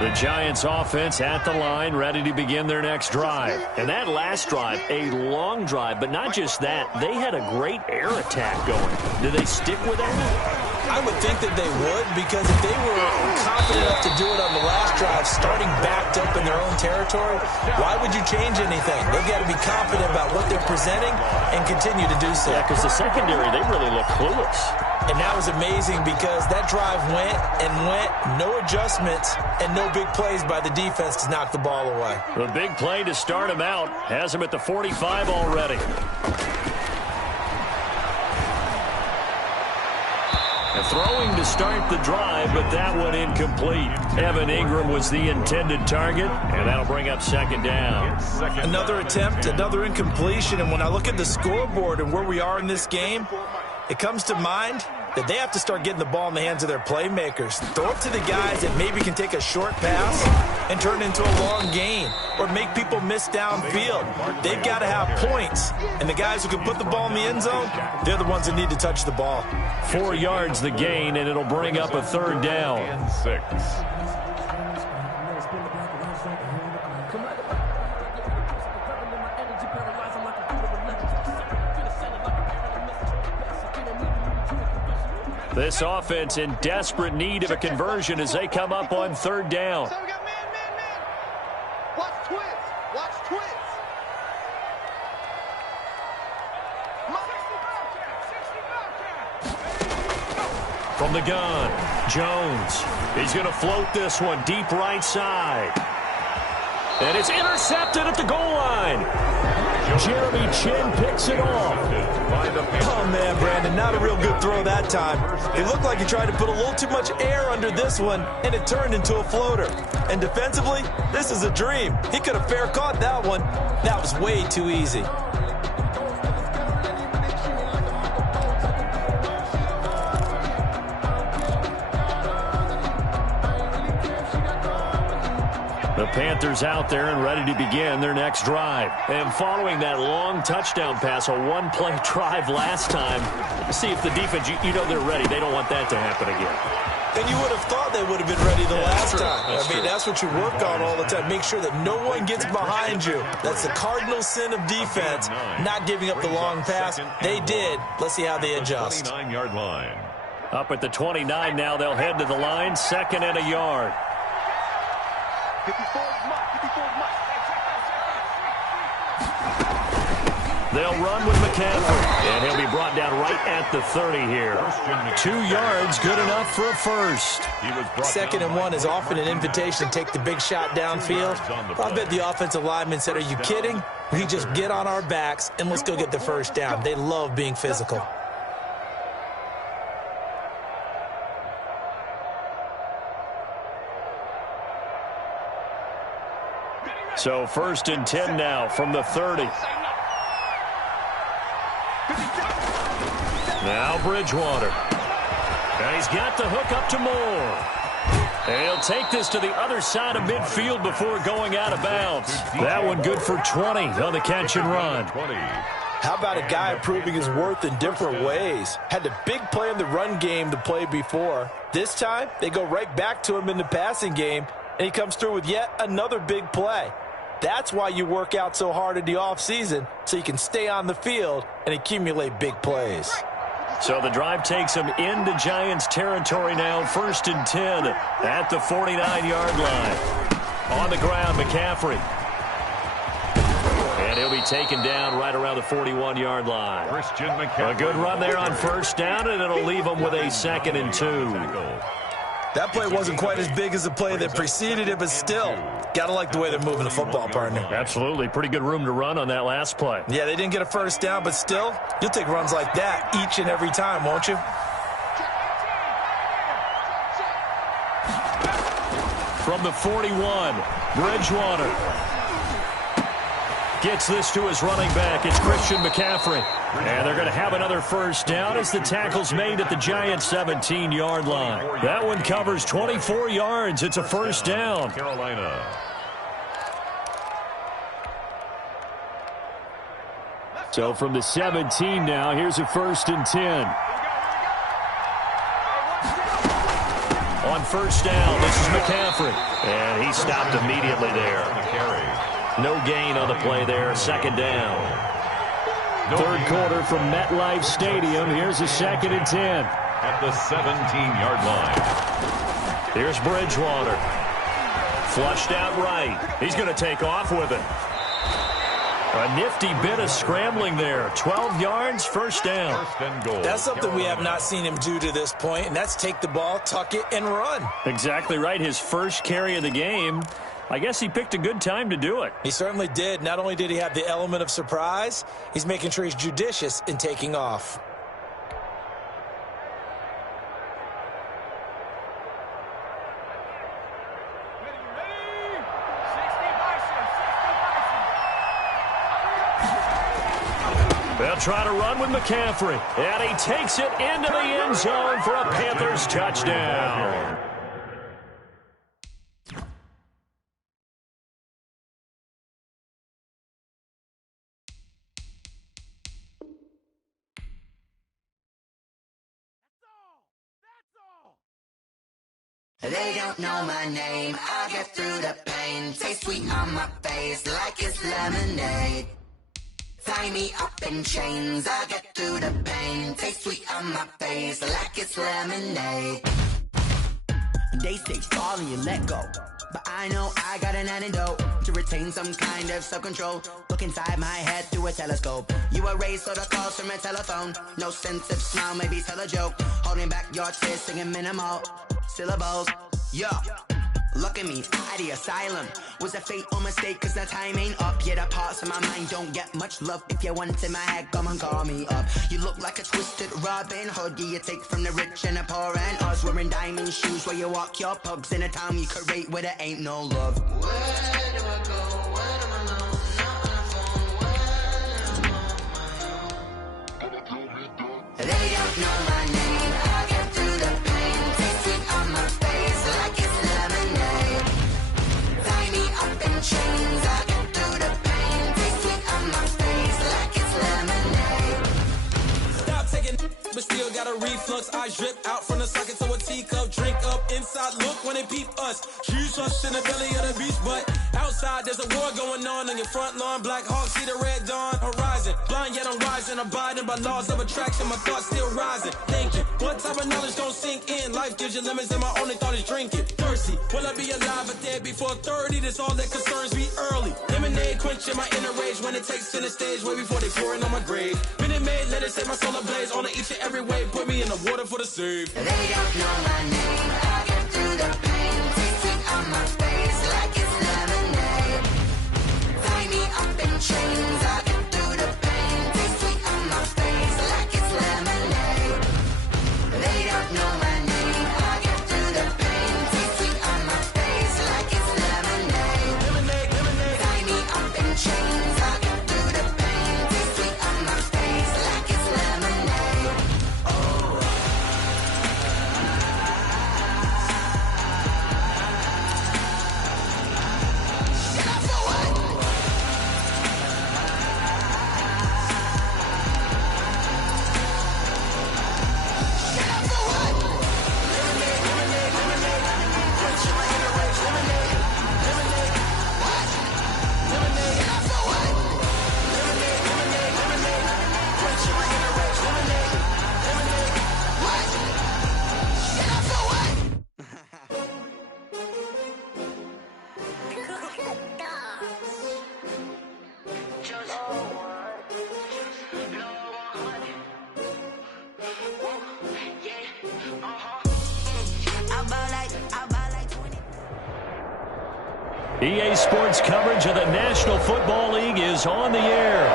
The Giants offense at the line, ready to begin their next drive. And that last drive, a long drive, but not just that. They had a great air attack going. Do they stick with that? I would think that they would, because if they were confident enough to do it on the last drive, starting backed up in their own territory, why would you change anything? They've got to be confident about what they're presenting and continue to do so. Yeah, because the secondary, they really look clueless. And that was amazing because that drive went and went, no adjustments, and no big plays by the defense to knock the ball away. The big play to start him out has him at the 45 already. And throwing to start the drive, but that one incomplete. Evan Ingram was the intended target, and that'll bring up second down. Another attempt, another incompletion, and when I look at the scoreboard and where we are in this game, it comes to mind that they have to start getting the ball in the hands of their playmakers. Throw it to the guys that maybe can take a short pass and turn it into a long gain or make people miss downfield. They've got to have points, and the guys who can put the ball in the end zone, they're the ones that need to touch the ball. 4 yards the gain, and it'll bring up a third down. And 6. This offense in desperate need of a conversion as they come up on third down. So we got man. Watch twins. Watch twins. From the gun, Jones. He's going to float this one deep right side. And it's intercepted at the goal line. Jeremy Chin picks it off. Oh, man, Brandon, not a real good throw that time. It looked like he tried to put a little too much air under this one, and it turned into a floater. And defensively, this is a dream. He could have fair caught that one. That was way too easy. The Panthers out there and ready to begin their next drive. And following that long touchdown pass, a one-play drive last time, see if the defense, you know they're ready. They don't want that to happen again. And you would have thought they would have been ready the last time. That's what you work on all the time. Make sure that no one gets behind you. That's the cardinal sin of defense, not giving up the long pass. They did. Let's see how they adjust. 29-yard line. Up at the 29 now, they'll head to the line, 2nd and a yard. 54 is mine. 54 is mine. They'll run with McCaffrey, and he'll be brought down right at the 30 here. 2 yards, good enough for a first. 2nd and 1 is often an invitation to take the big shot downfield. I bet the offensive lineman said, are you kidding? We just get on our backs, and let's go get the first down. They love being physical. So 1st and 10 now from the 30. Now Bridgewater. And he's got the hook up to Moore. And he'll take this to the other side of midfield before going out of bounds. That one good for 20 on the catch and run. How about a guy proving his worth in different ways? Had a big play in the run game to play before. This time, they go right back to him in the passing game, and he comes through with yet another big play. That's why you work out so hard in the offseason, so you can stay on the field and accumulate big plays. So the drive takes him into Giants territory now, 1st and 10 at the 49-yard line. On the ground, McCaffrey. And he'll be taken down right around the 41-yard line. Christian McCaffrey. A good run there on 1st down, and it'll leave him with a 2nd and 2. That play wasn't quite as big as the play that preceded it, but still, got to like the way they're moving the football, partner. Absolutely. Pretty good room to run on that last play. Yeah, they didn't get a 1st down, but still, you'll take runs like that each and every time, won't you? From the 41, Bridgewater gets this to his running back. It's Christian McCaffrey. And they're going to have another 1st down as the tackle's made at the Giants' 17-yard line. That one covers 24 yards. It's a 1st down. Carolina. So from the 17 now, here's a 1st and 10. On 1st down, this is McCaffrey. And he stopped immediately there. No gain on the play there, 2nd down. 3rd quarter from MetLife Stadium. Here's a 2nd and 10. At the 17-yard line. Here's Bridgewater. Flushed out right. He's going to take off with it. A nifty bit of scrambling there. 12 yards, 1st down. 1st and goal. That's something we have not seen him do to this point, and that's take the ball, tuck it, and run. Exactly right. His first carry of the game. I guess he picked a good time to do it. He certainly did. Not only did he have the element of surprise, he's making sure he's judicious in taking off. They'll try to run with McCaffrey. And he takes it into the end zone for a Panthers touchdown. They don't know my name, I'll get through the pain. Taste sweet on my face like it's lemonade. Tie me up in chains, I'll get through the pain. Taste sweet on my face like it's lemonade. They say fall and you let go, but I know I got an antidote to retain some kind of self-control. Look inside my head through a telescope. You erase all the calls from a telephone. No sense of smile, maybe tell a joke. Holding back your tears, singing minimal syllables. Yeah, look at me, at the asylum. Was a fate or mistake, cause the time ain't up. Yeah, the parts of my mind don't get much love. If you want in my head, come and call me up. You look like a twisted Robin Hood. Yeah, you take from the rich and the poor and us. Wearing diamond shoes where you walk your pugs in a town you create where there ain't no love. Where do I go? When am I alone? Not on the phone. When I'm on my own. They don't know my name. I get through the pain. Taste sweet on my face like it's lemonade. Tie me up in chains. I get through the pain. Taste sweet on my face like it's lemonade. Stop taking, but still got a reflux. I drip out from the socket to a teacup. Drink up inside, look when they peep us. Choose us in the belly of the beast, but outside there's a war going on your front lawn. Black Hawk, see the red dawn horizon. Blind yet I'm rising, abiding by laws of attraction. My thoughts still rising. Thinking, what type of knowledge don't sink in? Life gives you limits and my only thought is drinking. Thirsty, will I be alive or dead before 30? That's all that concerns me early. Lemonade quenching my inner rage when it takes center stage. Way before they pouring on my grave. Minute Maid, let it set my soul ablaze. On each and every way, put me in the water for the save. They don't know my name. I get through the pain. Taste sweet on my face like it's lemonade. Tie me up in chains. I get through the pain. Taste sweet on my face like it's lemonade. They don't know my name. I get through the pain. Taste sweet on my face like it's lemonade. Lemonade, lemonade. Tie me up in chains. I get through the pain. Taste sweet on my face like it's lemonade. Oh. Shut up for what? EA Sports coverage of the National Football League is on the air.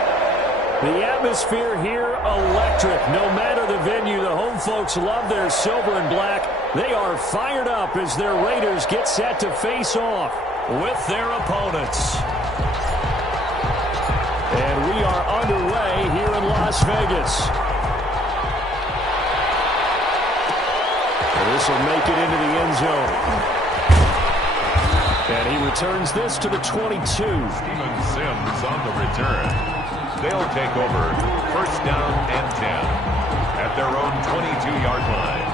The atmosphere here, electric. No matter the venue, the home folks love their silver and black. They are fired up as their Raiders get set to face off with their opponents. And we are underway here in Las Vegas. This will make it into the end zone. And he returns this to the 22. Steven Sims on the return. They'll take over first down and 10 at their own 22-yard line.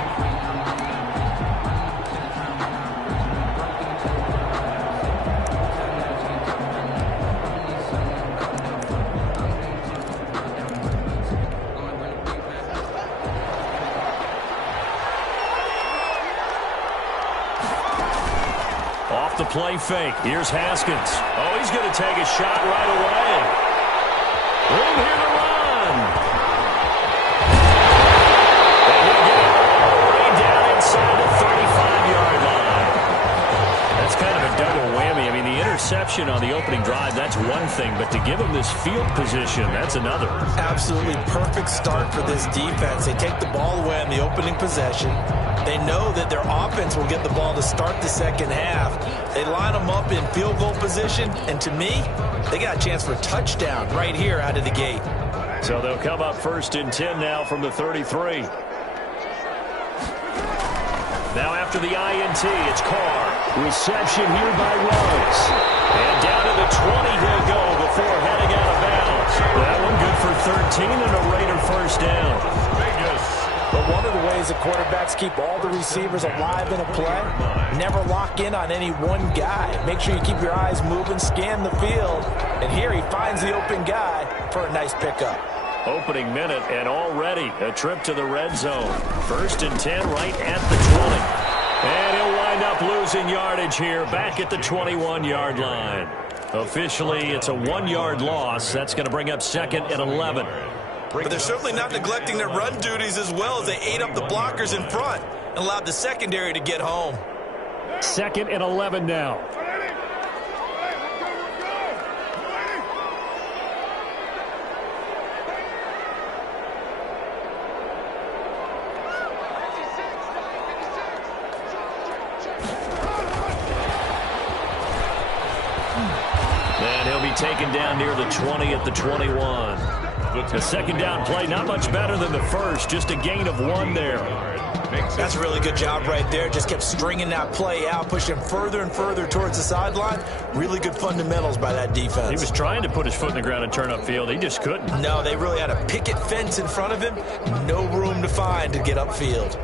Off the play fake. Here's Haskins. Oh, he's going to take a shot right away. Room here to run. And he'll get it all the way down inside the 35-yard line. That's kind of a double whammy. I mean, the interception on the opening drive, that's one thing. But to give him this field position, that's another. Absolutely perfect start for this defense. They take the ball away on the opening possession. They know that their offense will get the ball to start the second half. They line them up in field goal position, and to me, they got a chance for a touchdown right here out of the gate. So they'll come up first and 10 now from the 33. Now after the INT, it's Carr. Reception here by Ruggs. And down to the 20 he'll go before heading out of bounds. That one good for 13 and a Raider first down. But one of the ways the quarterbacks keep all the receivers alive in a play, never lock in on any one guy. Make sure you keep your eyes moving, scan the field, and here he finds the open guy for a nice pickup. Opening minute, and already a trip to the red zone. First and 10 right at the 20. And he'll wind up losing yardage here back at the 21-yard line. Officially, it's a 1-yard loss. That's going to bring up second and 11. But they're certainly not neglecting their run duties as well as they ate up the blockers in front and allowed the secondary to get home. Second and 11 now. And he'll be taken down near the 20 at the 21. The second down play, not much better than the first, just a gain of 1 there. That's a really good job right there. Just kept stringing that play out, pushing further and further towards the sideline. Really good fundamentals by that defense. He was trying to put his foot in the ground and turn upfield. He just couldn't. No, they really had a picket fence in front of him. No room to find to get upfield.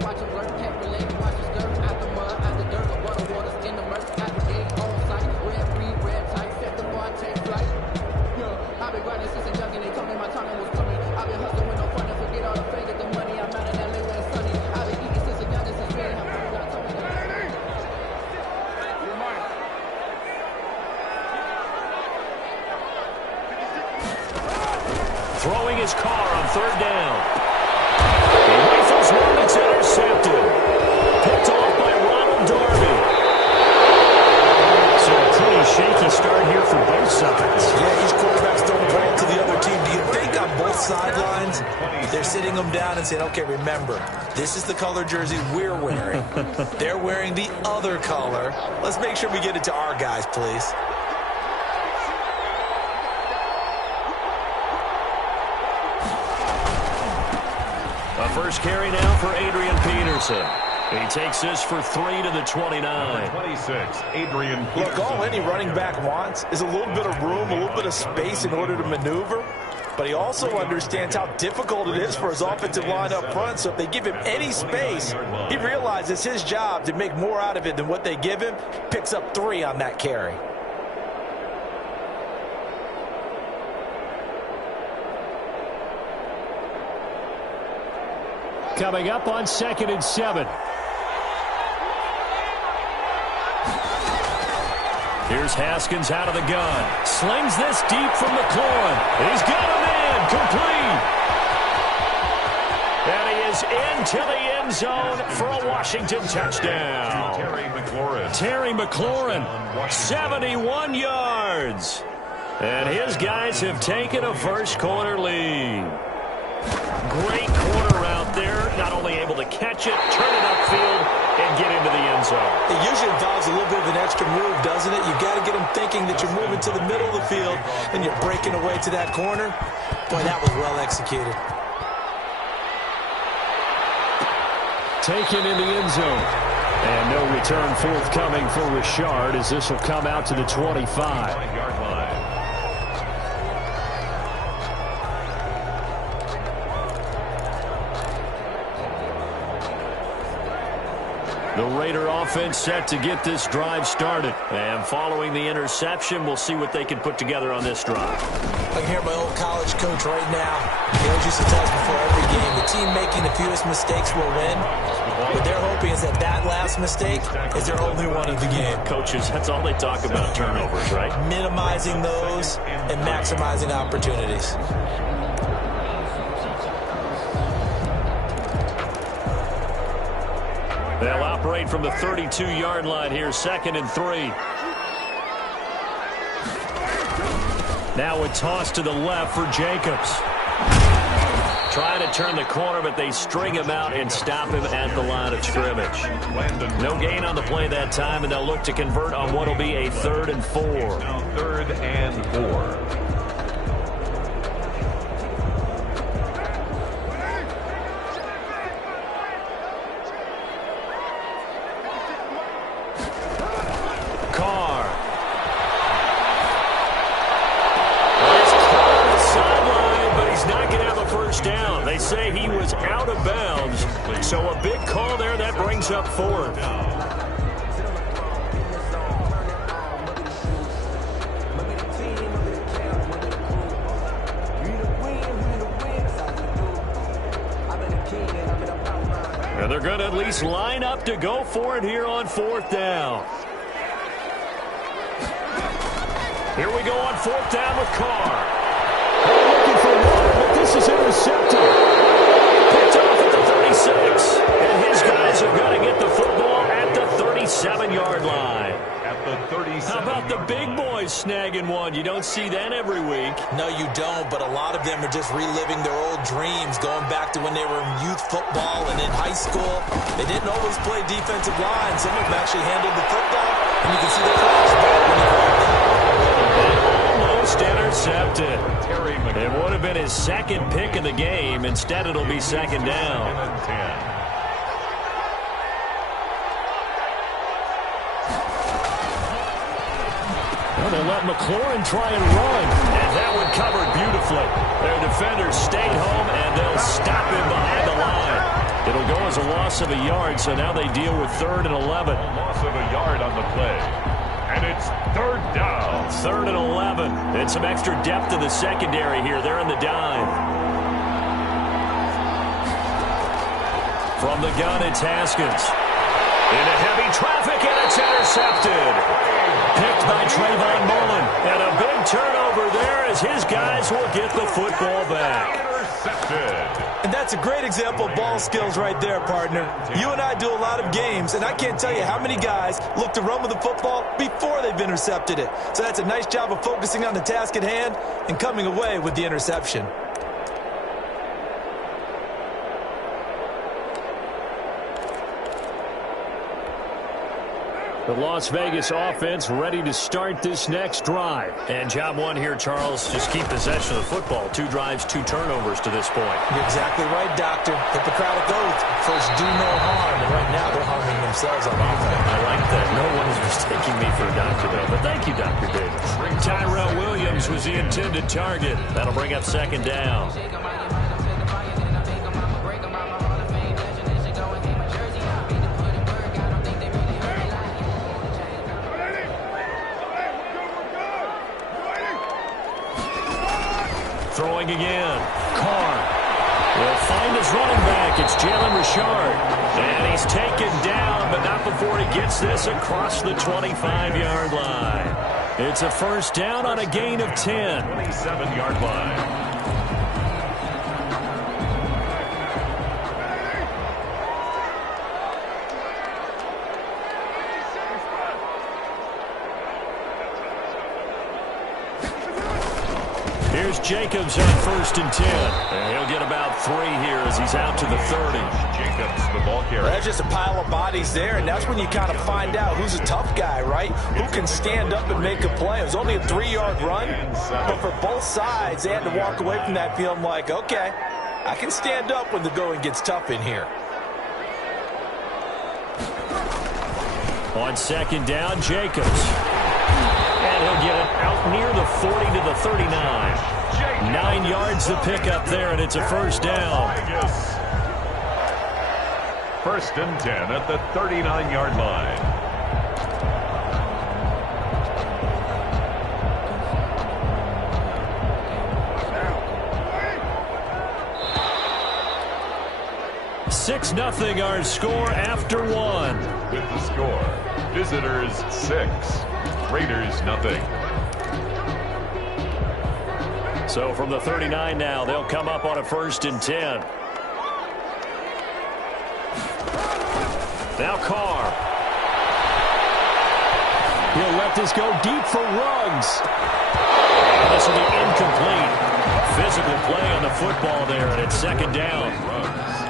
Throwing his car on third down. He rifles one that's intercepted. Picked off by Ronald Darby. So a pretty shaky start here for both sides. Yeah, each quarterback's throwing the ball to the other team. Do you think on both sidelines they're sitting them down and saying, okay, remember, this is the color jersey we're wearing. They're wearing the other color. Let's make sure we get it to our guys, please. First carry now for Adrian Peterson. He takes this for 3 to the 29. 26, Adrian Peterson. Look, all any running back wants is a little bit of room, a little bit of space in order to maneuver. But he also understands how difficult it is for his offensive line up front. So if they give him any space, he realizes it's his job to make more out of it than what they give him. Picks up 3 on that carry. Coming up on 2nd and 7. Here's Haskins out of the gun. Slings this deep from McLaurin. He's got a man complete. And he is into the end zone for a Washington touchdown. Terry McLaurin, 71 yards. And his guys have taken a first-quarter lead. Great corner out there, not only able to catch it, turn it upfield, and get into the end zone. It usually involves a little bit of an extra move, doesn't it? You've got to get them thinking that you're moving to the middle of the field and you're breaking away to that corner. Boy, that was well executed. Taken in the end zone. And no return forthcoming for Richard as this will come out to the 25-yard line. The Raider offense set to get this drive started. And following the interception, we'll see what they can put together on this drive. I can hear my old college coach right now. He always used to tell us before every game, the team making the fewest mistakes will win. What they're hoping is that that last mistake is their only one of the game. Coaches, that's all they talk about, turnovers, right? Minimizing those and maximizing opportunities. They'll operate from the 32-yard line here, 2nd and 3. Now a toss to the left for Jacobs. Trying to turn the corner, but they string him out and stop him at the line of scrimmage. No gain on the play that time, and they'll look to convert on what will be a 3rd and 4. Now 3rd and 4. They say he was out of bounds, so a big call there that brings up 4th. And they're going to at least line up to go for it here on 4th down. Here we go on 4th down with Carr. Looking for one, but this is intercepted. Picked off at the 36. And his guys are going to get the football at the 37-yard line. At the 37. How about the big boys snagging one? You don't see that every week. No, you don't, but a lot of them are just reliving their old dreams, going back to when they were in youth football and in high school. They didn't always play defensive line. Some of them actually handled the football, and you can see the flashback when he grabbed it. Intercepted. It would have been his 2nd pick of the game. Instead, it'll be 2nd down. Well, they let McLaurin try and run, and that one covered beautifully. Their defenders stayed home, and they'll stop him behind the line. It'll go as a loss of a yard, so now they deal with 3rd and 11. Loss of a yard on the play. And it's 3rd down. 3rd and 11. And some extra depth to the secondary here. They're in the dime. From the gun, it's Haskins. Into heavy traffic, and it's intercepted. Picked by Trayvon Mullen. And a big turnover there as his guys will get the football back. Intercepted. And that's a great example of ball skills right there, partner. You and I do a lot of games, and I can't tell you how many guys look to run with the football before they've intercepted it. So that's a nice job of focusing on the task at hand and coming away with the interception. The Las Vegas offense ready to start this next drive. And job one here, Charles, just keep possession of the football. 2 drives, 2 turnovers to this point. You're exactly right, Doctor. Hippocratic oath. First, do no harm. And right now, they're harming themselves on offense. I like that. No one is mistaking me for a doctor, though. But thank you, Dr. Davis. Tyrell Williams was the intended target. That'll bring up 2nd down. Throwing again. Carr will find his running back. It's Jalen Richard. And he's taken down, but not before he gets this across the 25-yard line. It's a 1st down on a gain of 10. 27-yard line. Here's Jacobs on 1st and 10. And he'll get about 3 here as he's out to the 30. Jacobs, the ball carrier. Well, that's just a pile of bodies there, and that's when you kind of find out who's a tough guy, right? Who can stand up and make a play. It was only a 3-yard run, but for both sides, they had to walk away from that field like, okay, I can stand up when the going gets tough in here. On 2nd down, Jacobs. And he'll get it out near the 40 to the 39. 9 yards to pick up there, and it's a 1st down. 1st and 10 at the 39-yard line. Six nothing our score after 1. With the score, visitors 6, Raiders nothing. So from the 39 now, they'll come up on a 1st and 10. Now Carr. He'll let this go deep for Ruggs. This will be incomplete. Physical play on the football there, and it's 2nd down.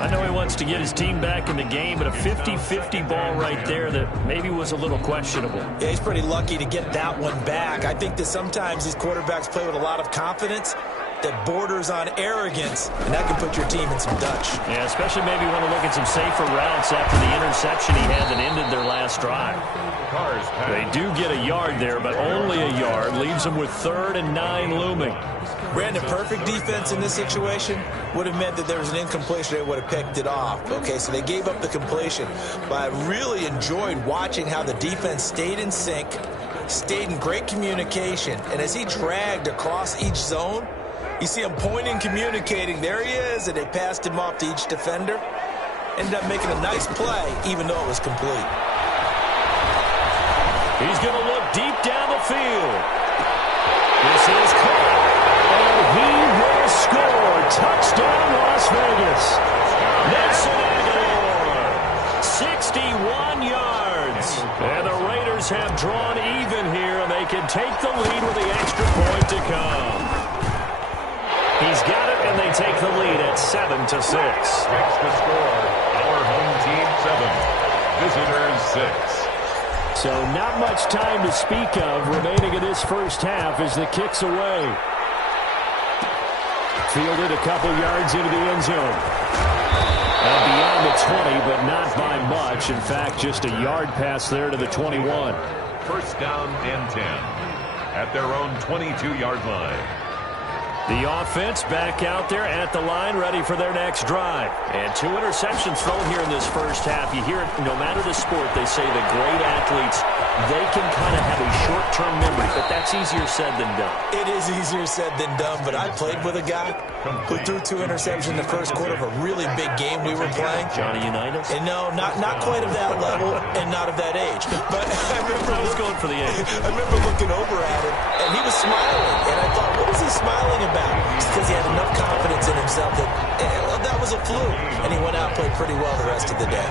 I know he wants to get his team back in the game, but a 50-50 ball right there that maybe was a little questionable. Yeah, he's pretty lucky to get that one back. I think that sometimes these quarterbacks play with a lot of confidence that borders on arrogance, and that can put your team in some Dutch. Yeah, especially maybe want to look at some safer routes after the interception he had that ended their last drive. They do get a yard there, but only a yard. Leaves them with 3rd and 9 looming. Brandon, perfect defense in this situation would have meant that there was an incompletion. They would have picked it off. Okay, so they gave up the completion. But I really enjoyed watching how the defense stayed in sync, stayed in great communication. And as he dragged across each zone, you see him pointing, communicating. There he is, and they passed him off to each defender. Ended up making a nice play, even though it was complete. He's going to look deep down the field. This is caught. And he will score. Touchdown, Las Vegas. Nelson Aguilar, 61 yards. And the Raiders have drawn even here, and they can take the lead with the extra point to come. He's got it, and they take the lead at 7-6. Next to score, our home team 7, visitors 6. So not much time to speak of remaining in this first half as the kick's away. Fielded a couple yards into the end zone. And beyond the 20, but not by much. In fact, just a yard pass there to the 21. 1st down and 10 at their own 22-yard line. The offense back out there at the line, ready for their next drive. And 2 interceptions thrown here in this first half. You hear it, no matter the sport, they say the great athletes, they can kind of have a short-term memory, but that's easier said than done. It is easier said than done, but I played with a guy who threw 2 interceptions in the first quarter of a really big game we were playing. Johnny Unitas? And no, not quite of that level and not of that age. But I was going for the age. I remember looking over at him, and he was smiling. And I thought, what is he smiling about? It's because he had enough confidence in himself that, well, that was a fluke. And he went out and played pretty well the rest of the day.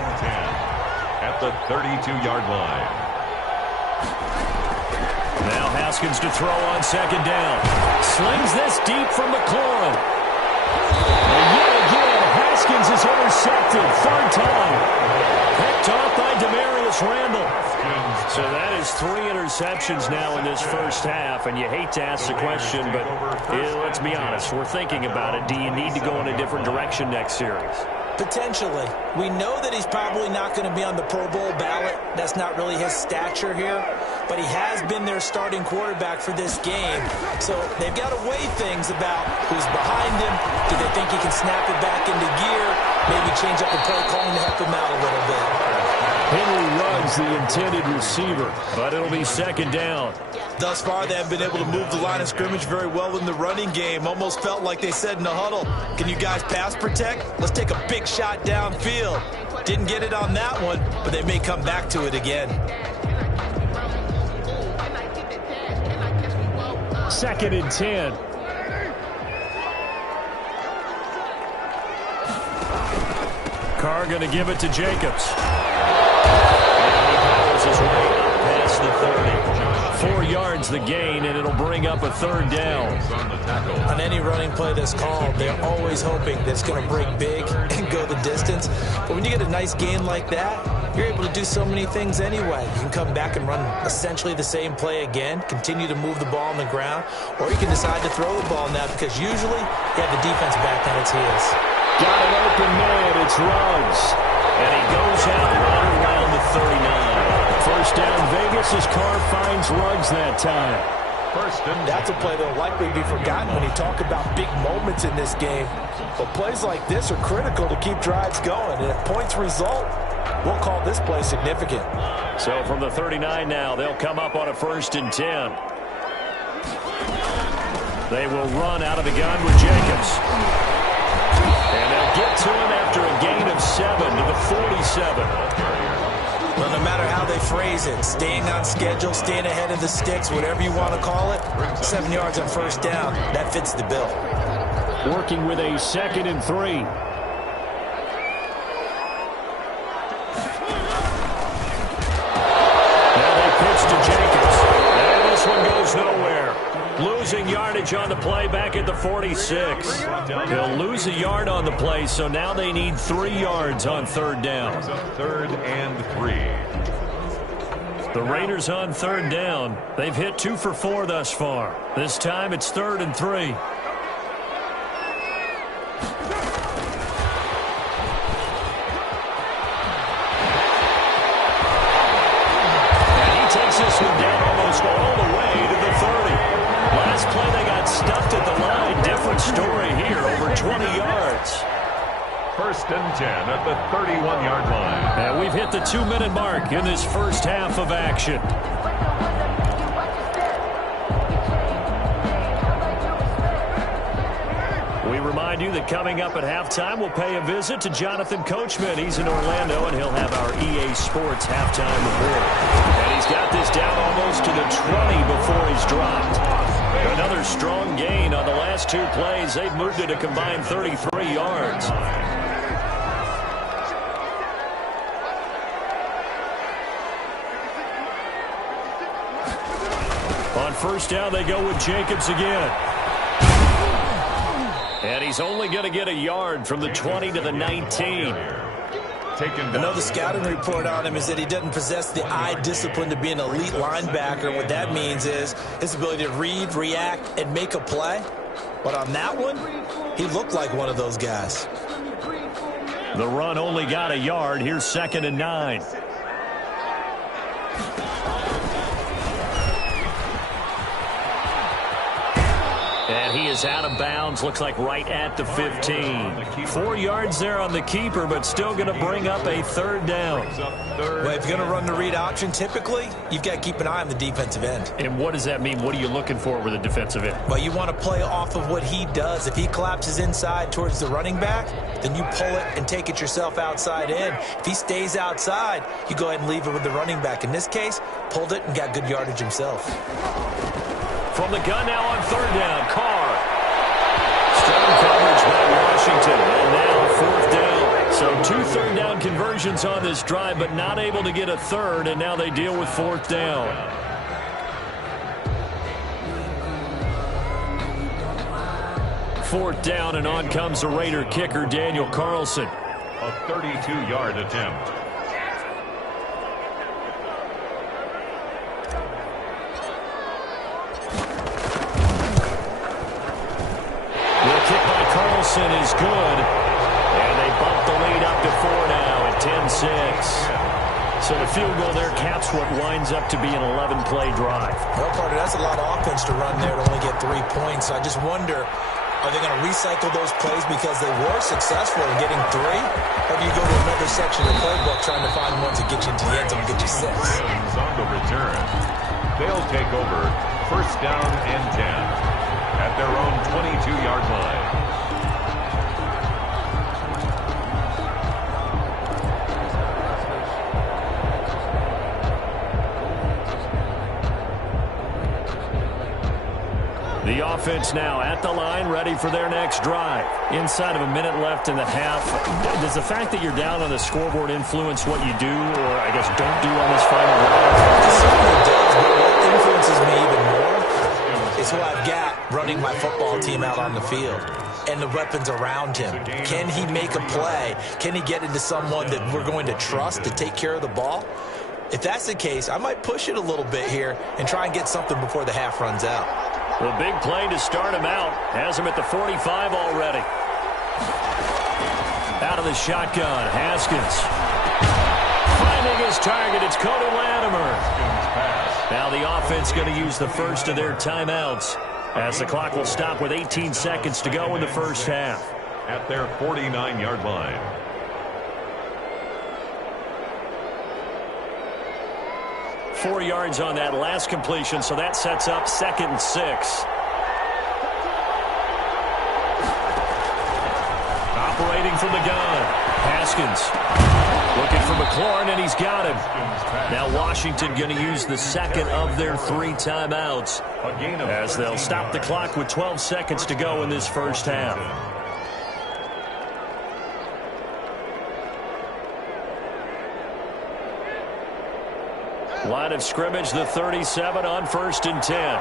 At the 32-yard line. Now Haskins to throw on 2nd down. Slings this deep from McLaurin. And yet again, Haskins is intercepted. 3rd time. Picked off by Demarius Randall. So that is 3 interceptions now in this first half, and you hate to ask the question, but let's be honest, we're thinking about it. Do you need to go in a different direction next series? Potentially. We know that he's probably not going to be on the Pro Bowl ballot. That's not really his stature here, but he has been their starting quarterback for this game. So they've got to weigh things about who's behind him. Do they think he can snap it back into gear? Maybe change up the play calling to help him out a little bit. Henry Ruggs, the intended receiver, but it'll be 2nd down. Thus far, they have been able to move the line of scrimmage very well in the running game. Almost felt like they said in the huddle, can you guys pass protect? Let's take a big shot downfield. Didn't get it on that one, but they may come back to it again. 2nd and 10. Carr going to give it to Jacobs. And he powers his way up past the 30. 4 yards the gain, and it'll bring bring up a third down. On any running play that's called, they're always hoping that it's going to break big and go the distance. But when you get a nice gain like that, you're able to do so many things anyway. You can come back and run essentially the same play again, continue to move the ball on the ground, or you can decide to throw the ball now because usually you have the defense back on its heels. Got an open man. It's Ruggs. And he goes out right around the 39. First down, Vegas as Carr finds Ruggs that time. That's a play that will likely be forgotten when you talk about big moments in this game. But plays like this are critical to keep drives going. And if points result, we'll call this play significant. So from the 39 now, they'll come up on a 1st and 10. They will run out of the gun with Jacobs. And they'll get to him after a gain of 7 to the 47. Well, no matter how they phrase it, staying on schedule, staying ahead of the sticks, whatever you want to call it, 7 yards on first down, that fits the bill. Working with a 2nd and 3. Now they pitch to Jacobs. And this one goes nowhere. Losing yardage on the play back at the 46. He'll lose a yard on the play, so now they need 3 yards on 3rd down. 3rd and 3. The Raiders on 3rd down. They've hit 2 for 4 thus far. This time it's 3rd and 3. And he takes this one down almost all the way to the 30. Last play they got stuffed at the line. Different story here, over 20 yards. 1st and 10 at the 31-yard line. And we've hit the 2-minute mark in this first half of action. We remind you that coming up at halftime, we'll pay a visit to Jonathan Coachman. He's in Orlando, and he'll have our EA Sports halftime report. And he's got this down almost to the 20 before he's dropped. Another strong gain on the last 2 plays. They've moved it a combined 33 yards. On first down, they go with Jacobs again. And he's only going to get a yard from the 20 to the 19. Another scouting report on him is that he doesn't possess the eye discipline to be an elite linebacker. What that means is his ability to read, react, and make a play. But on that one, he looked like one of those guys. The run only got a yard. Here's 2nd and 9. And he is out of bounds, looks like right at the 15. 4 yards there on the keeper, but still going to bring up a 3rd down. Well, if you're going to run the read option, typically, you've got to keep an eye on the defensive end. And what does that mean? What are you looking for with a defensive end? Well, you want to play off of what he does. If he collapses inside towards the running back, then you pull it and take it yourself outside in. If he stays outside, you go ahead and leave it with the running back. In this case, pulled it and got good yardage himself. From the gun now on 3rd down, Carr. Strong coverage by Washington, and now 4th down. So 2 3rd down conversions on this drive, but not able to get a 3rd, and now they deal with 4th down. Fourth down, and on comes the Raider kicker, Daniel Carlson. A 32-yard attempt. Carlson is good, and they bump the lead up to 4 now at 10-6. So the field goal there caps what winds up to be an 11-play drive. Well, Carter, that's a lot of offense to run there to only get 3 points. I just wonder, are they going to recycle those plays because they were successful in getting 3? Or do you go to another section of the playbook trying to find ones that get you into the end zone and get you 6? On the return, they'll take over 1st down and 10 at their own 22-yard line. The offense now at the line, ready for their next drive. Inside of a minute left in the half. Does the fact that you're down on the scoreboard influence what you do, or I guess don't do on this final drive? It certainly does, but what influences me even more is is who I've got running my football team out on the field, and the weapons around him. Can he make a play? Can he get into someone that we're going to trust to take care of the ball? If that's the case, I might push it a little bit here and try and get something before the half runs out. The big play to start him out. Has him at the 45 already. Out of the shotgun, Haskins. Finding his target, it's Cody Latimer. Now the offense going to use the first of their timeouts as the clock will stop with 18 seconds to go in the first half. At their 49-yard line. Four yards on that last completion, so that sets up 2nd and 6. Operating from the gun, Haskins looking for McLaurin, and he's got him. Now Washington going to use the second of their 3 timeouts as they'll stop the clock with 12 seconds to go in this first half. Line of scrimmage, the 37 on 1st and 10.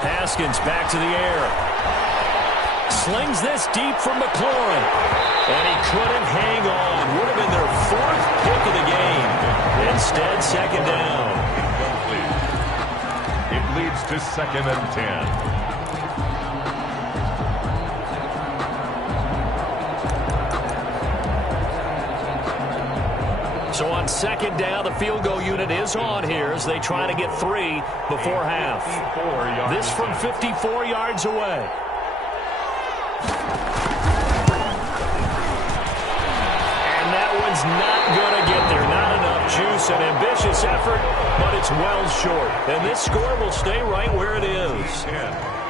Haskins back to the air. Slings this deep from McLaurin. And he couldn't hang on. Would have been their 4th pick of the game. Instead, 2nd down. It leads to 2nd and 10. So on 2nd down, the field goal unit is on here as they try to get 3 before half. This from 54 yards away. And that one's not going to get there. Not enough juice. An ambitious effort, but it's well short. And this score will stay right where it is.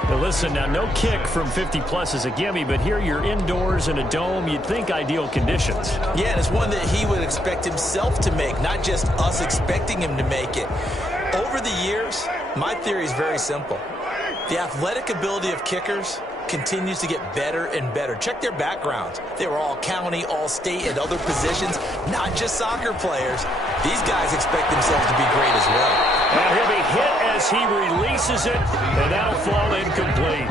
Now listen, now no kick from 50-plus is a gimme, but here you're indoors in a dome. You'd think ideal conditions. Yeah, and it's one that he would expect himself to make, not just us expecting him to make it. Over the years, my theory is very simple. The athletic ability of kickers continues to get better and better. Check their backgrounds. They were all county, all state, at other positions, not just soccer players. These guys expect themselves to be great as well. And he'll be hit as he releases it, and that'll fall incomplete.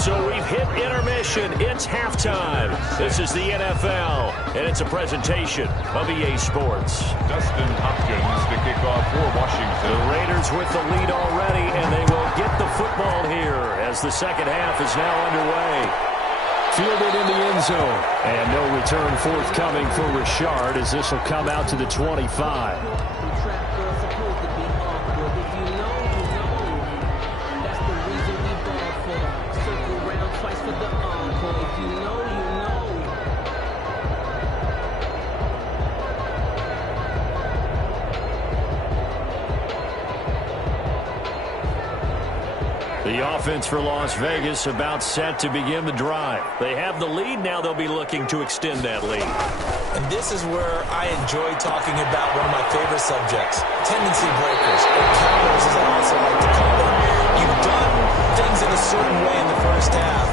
So we've hit intermission. It's halftime. This is the NFL, and it's a presentation of EA Sports. Dustin Hopkins to kick off for Washington. The Raiders with the lead already, and they will get the football here as the second half is now underway. Fielded in the end zone, and no return forthcoming for Richard as this will come out to the 25. The offense for Las Vegas about set to begin the drive. They have the lead. Now they'll be looking to extend that lead. And this is where I enjoy talking about one of my favorite subjects, tendency breakers, or counters as I also like to call them. You've done things in a certain way in the first half,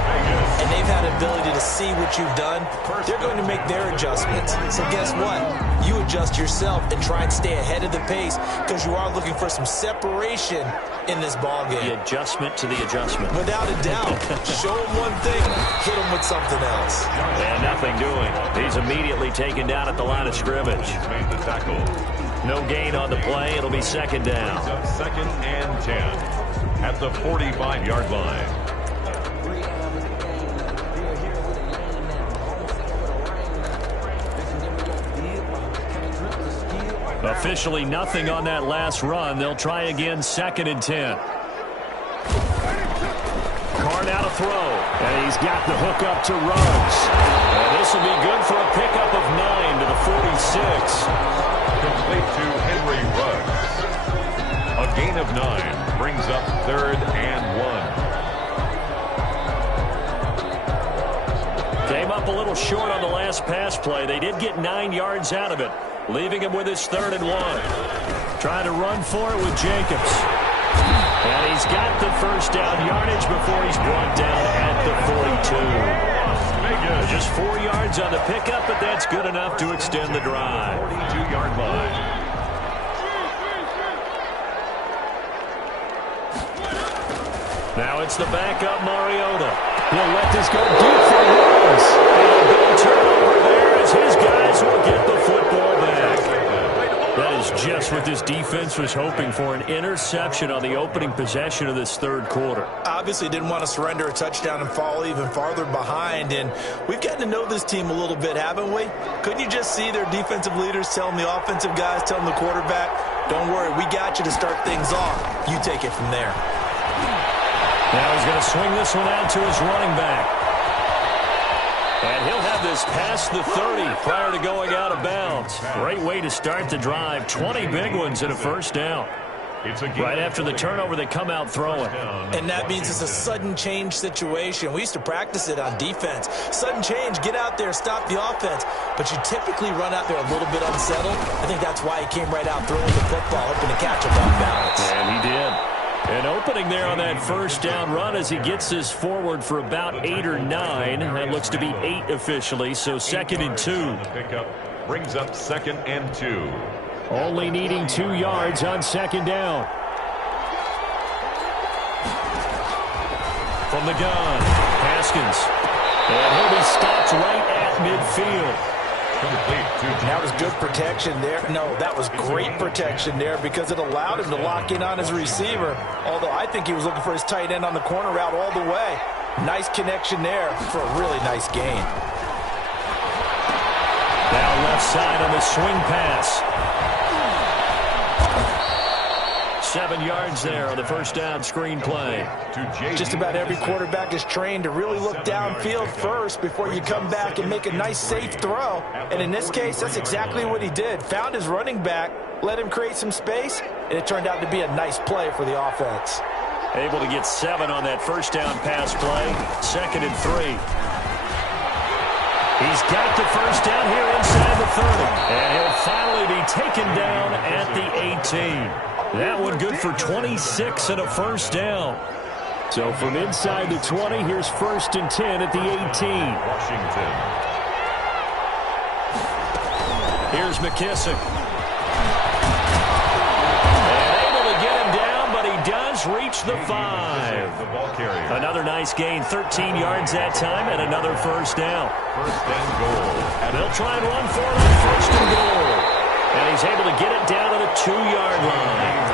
and they've had ability to see what you've done. They're going to make their adjustments. So guess what? You adjust yourself and try and stay ahead of the pace because you are looking for some separation in this ball game. The adjustment to the adjustment. Without a doubt. Show him one thing, hit him with something else. And nothing doing. He's immediately taken down at the line of scrimmage. He's made the tackle. No gain on the play. It'll be 2nd down. 2nd and 10 at the 45-yard line. Officially nothing on that last run. They'll try again 2nd and 10. Card out a throw. And he's got the hook up to Ruggs. And this will be good for a pickup of 9 to the 46. Complete to Henry Ruggs. A gain of 9 brings up 3rd and 1. Came up a little short on the last pass play. They did get 9 yards out of it, leaving him with his 3rd and 1. Trying to run for it with Jacobs. And he's got the first down yardage before he's brought down at the 42. Just 4 yards on the pickup, but that's good enough to extend the drive. 42-yard line. Now it's the backup Mariota. He'll let this go deep for Rose. And a big turnover there as his guys will get the football back. That is just what this defense was hoping for, an interception on the opening possession of this third quarter. Obviously didn't want to surrender a touchdown and fall even farther behind. And we've gotten to know this team a little bit, haven't we? Couldn't you just see their defensive leaders telling the offensive guys, telling the quarterback, don't worry, we got you to start things off. You take it from there. Now he's going to swing this one out to his running back. And he'll have this past the 30 prior to going out of bounds. Great way to start the drive. 20 big ones and a first down. Right after the turnover, they come out throwing. And that means it's a sudden change situation. We used to practice it on defense. Sudden change, get out there, stop the offense. But you typically run out there a little bit unsettled. I think that's why he came right out throwing the football, hoping to catch him off balance. And he did. An opening there on that first down run as he gets this forward for about 8 or 9. That looks to be 8 officially, so 2nd and 2. Pickup brings up 2nd and 2. Only needing 2 yards on 2nd down. From the gun, Haskins. And he'll be stopped right at midfield. That was good protection there. No, that was great protection there because it allowed him to lock in on his receiver. Although I think he was looking for his tight end on the corner route all the way. Nice connection there for a really nice gain. Now left side on the swing pass. 7 yards there on the first down screen play. Just about every quarterback is trained to really look downfield first before you come back and make a nice safe throw. And in this case, that's exactly what he did. Found his running back, let him create some space, and it turned out to be a nice play for the offense. Able to get 7 on that first down pass play. 2nd and 3. He's got the first down here inside the 30. And he'll finally be taken down at the 18. That one good for 26 and a first down. So from inside the 20, here's 1st and 10 at the 18. Washington. Here's McKissick. And able to get him down, but he does reach the 5. The ball carrier. Another nice gain, 13 yards that time, and another first down. 1st and goal. And they'll try and run for it on 1st and goal. And he's able to get it down to the 2-yard line.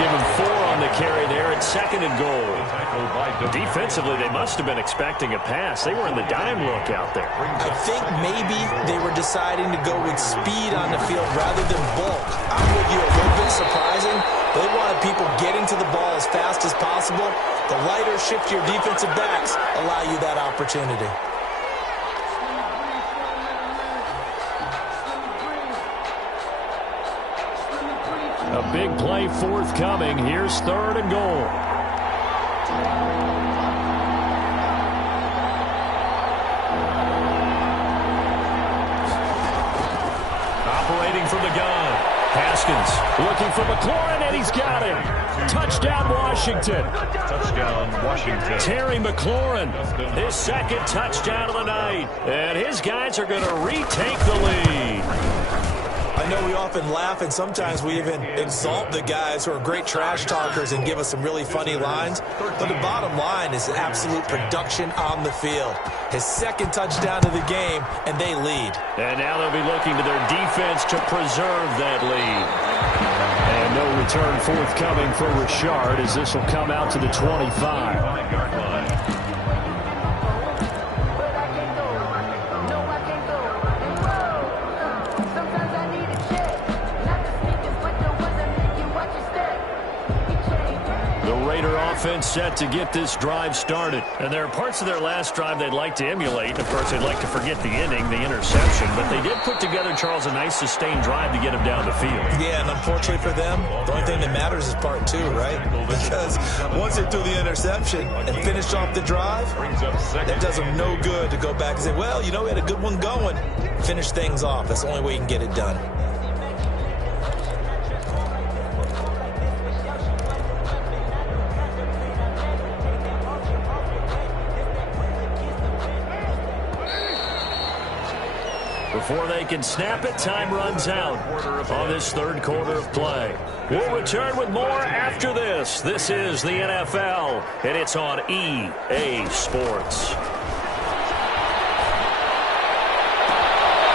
Give him 4 on the carry there at 2nd and goal. Defensively, they must have been expecting a pass. They were in the dime look out there. I think maybe they were deciding to go with speed on the field rather than bulk. I'm with you, a little bit surprising. They wanted people getting to the ball as fast as possible. The lighter, shiftier defensive backs allow you that opportunity. A big play forthcoming. Here's 3rd and goal. Operating from the gun. Haskins looking for McLaurin, and he's got him. Touchdown, Washington. Touchdown, Washington. Terry McLaurin, his 2nd touchdown of the night. And his guys are going to retake the lead. I know we often laugh, and sometimes we even exalt the guys who are great trash talkers and give us some really funny lines. But the bottom line is absolute production on the field. His 2nd touchdown of the game, and they lead. And now they'll be looking to their defense to preserve that lead. And no return forthcoming for Richard as this will come out to the 25. Offense set to get this drive started. And there are parts of their last drive they'd like to emulate. Of course, they'd like to forget the inning, the interception. But they did put together, Charles, a nice sustained drive to get him down the field. Yeah, and unfortunately for them, the only thing that matters is part 2, right? Because once they threw the interception and finished off the drive, that does them no good to go back and say, well, you know, we had a good one going. Finish things off. That's the only way you can get it done. Before they can snap it, time runs out on this third quarter of play. We'll return with more after this. This is the NFL, and it's on EA Sports.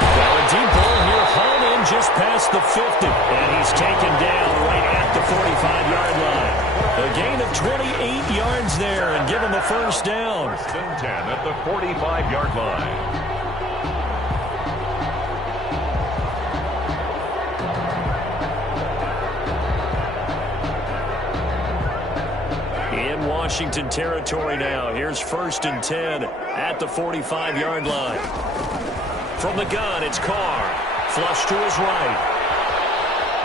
Now a deep ball here, hauled in just past the 50, and he's taken down right at the 45-yard line. A gain of 28 yards there, and give him a first down. First and 10 at the 45-yard line. In Washington territory now. Here's first and 10 at the 45-yard line. From the gun, it's Carr. Flush to his right.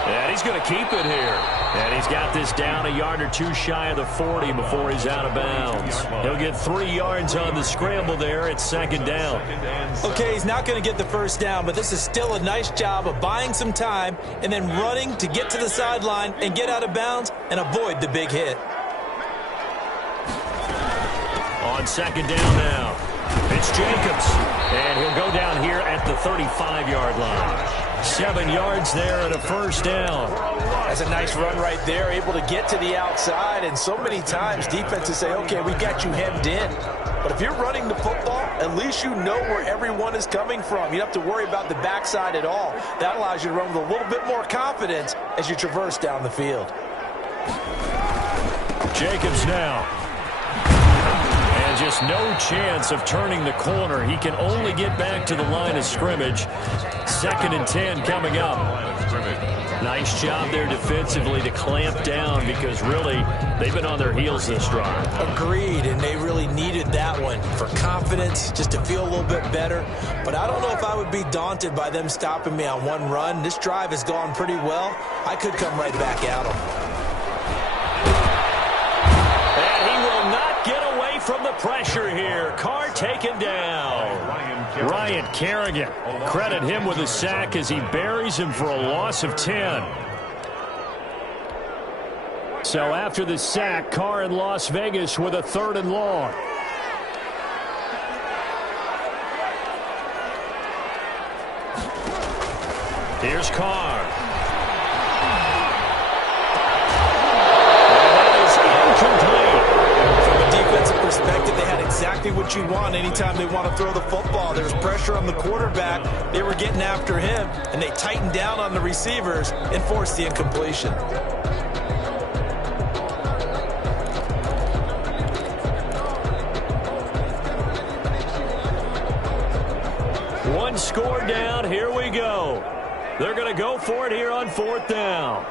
And he's going to keep it here. And he's got this down a yard or two shy of the 40 before he's out of bounds. He'll get 3 yards on the scramble there. It's second down. Okay, he's not going to get the first down, but this is still a nice job of buying some time and then running to get to the sideline and get out of bounds and avoid the big hit. On second down now, it's Jacobs. And he'll go down here at the 35-yard line. 7 yards there and a first down. That's a nice run right there, able to get to the outside. And so many times defenses say, okay, we got you hemmed in. But if you're running the football, at least you know where everyone is coming from. You don't have to worry about the backside at all. That allows you to run with a little bit more confidence as you traverse down the field. Jacobs now. And just no chance of turning the corner. He can only get back to the line of scrimmage. Second and 10 coming up. Nice job there defensively to clamp down because really they've been on their heels this drive. Agreed, and they really needed that one for confidence, just to feel a little bit better. But I don't know if I would be daunted by them stopping me on one run. This drive has gone pretty well. I could come right back at them. And he will not get away from the pressure here. Carr taken down. Ryan Kerrigan. Credit him with a sack as he buries him for a loss of 10. So after the sack, Carr in Las Vegas with a 3rd and long. Here's Carr. And that is incomplete. From a defensive perspective, they had exactly what you want anytime they want to throw the football. There was pressure on the quarterback. They were getting after him, and they tightened down on the receivers and forced the incompletion. One score down. Here we go. They're going to go for it here on 4th down.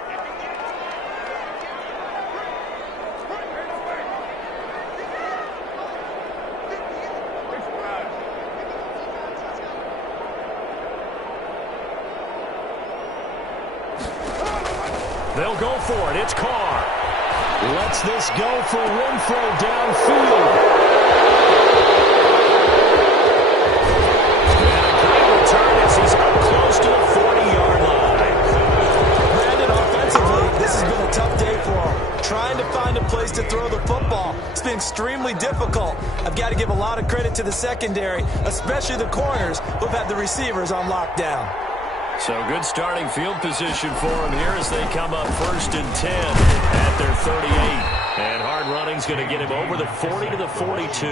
They'll go for it. It's Carr. Lets this go for Renfro downfield. And a great return as he's up close to the 40-yard line. Brandon, offensively, this has been a tough day for him. Trying to find a place to throw the football. It's been extremely difficult. I've got to give a lot of credit to the secondary, especially the corners who've had the receivers on lockdown. So good starting field position for them here as they come up 1st and 10 at their 38. And hard running's going to get him over the 40 to the 42.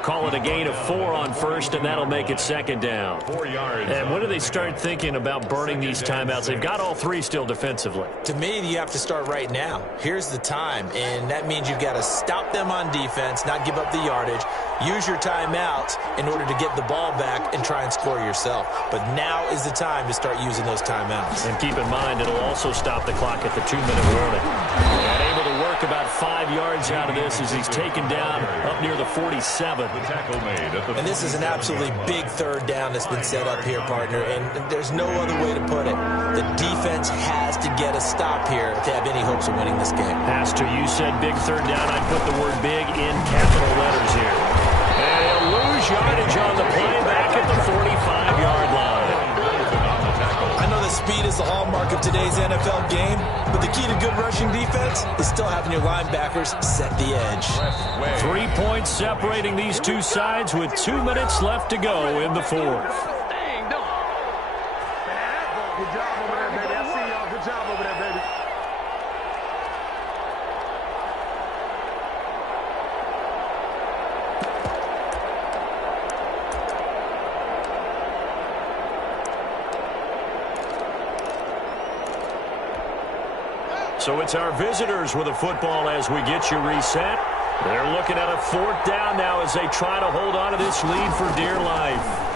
Call it a gain of 4 on 1st, and that'll make it 2nd down. 4 yards. And when do they start thinking about burning these timeouts? They've got all 3 still defensively. To me, you have to start right now. Here's the time, and that means you've got to stop them on defense, not give up the yardage. Use your timeouts in order to get the ball back and try and score yourself. But now is the time to start using those timeouts. And keep in mind, it'll also stop the clock at the 2-minute warning. And able to work about 5 yards out of this as he's taken down up near the 47. The tackle made at the And this is an absolutely big 3rd down that's been set up here, partner. And there's no other way to put it. The defense has to get a stop here to have any hopes of winning this game. Has to. You said big 3rd down. I'd put the word big in capital letters here. And he'll lose yardage on the play back at the 45-yard line. I know that speed is the hallmark of today's NFL game, but the key to good rushing defense is still having your linebackers set the edge. 3 points separating these two sides with 2 minutes left to go in the 4th. Good job over there, baby. I see y'all. Good job over there, baby. So it's our visitors with a football as we get you reset. They're looking at a 4th down now as they try to hold on to this lead for dear life.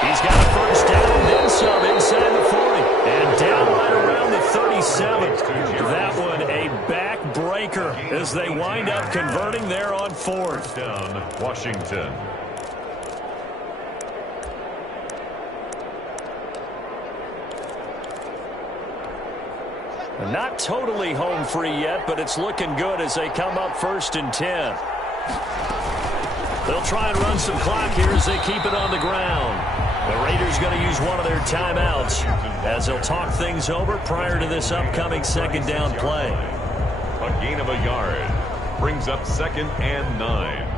He's got a 1st down and then some inside the 40. And down right around the 37. That one a backbreaker as they wind up converting there on 4th. Down, Washington. Not totally home free yet, but it's looking good as they come up 1st and 10. They'll try and run some clock here as they keep it on the ground. The Raiders going to use one of their timeouts as they'll talk things over prior to this upcoming 2nd down play. A gain of a yard brings up 2nd and 9.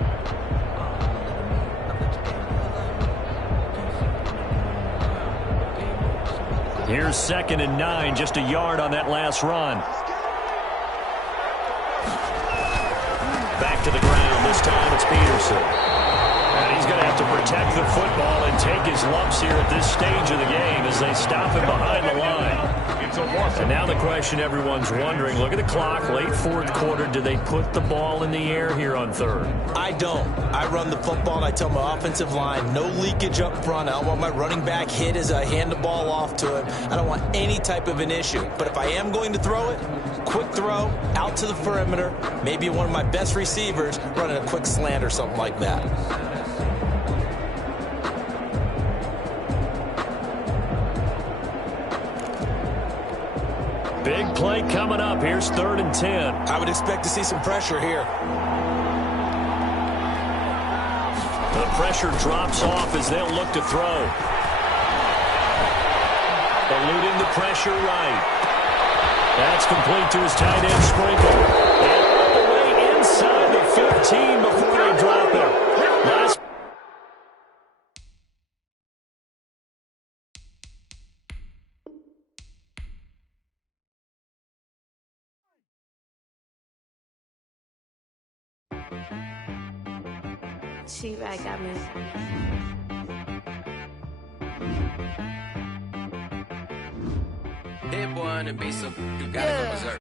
Here's 2nd and 9, just a yard on that last run. Back to the ground. This time it's Peterson. And he's going to have to protect the football and take his lumps here at this stage of the game as they stop him behind the line. And now the question everyone's wondering, look at the clock, late 4th quarter, do they put the ball in the air here on 3rd? I don't. I run the football and I tell my offensive line, no leakage up front. I don't want my running back hit as I hand the ball off to him. I don't want any type of an issue. But if I am going to throw it, quick throw, out to the perimeter, maybe one of my best receivers running a quick slant or something like that. Big play coming up. Here's 3rd and 10. I would expect to see some pressure here. The pressure drops off as they'll look to throw. Eluding the pressure right. That's complete to his tight end Sprinkle. And all the way inside the 15 before they drop it. Last She-Rag got me. Hit boy on the beat, so you gotta go berserk.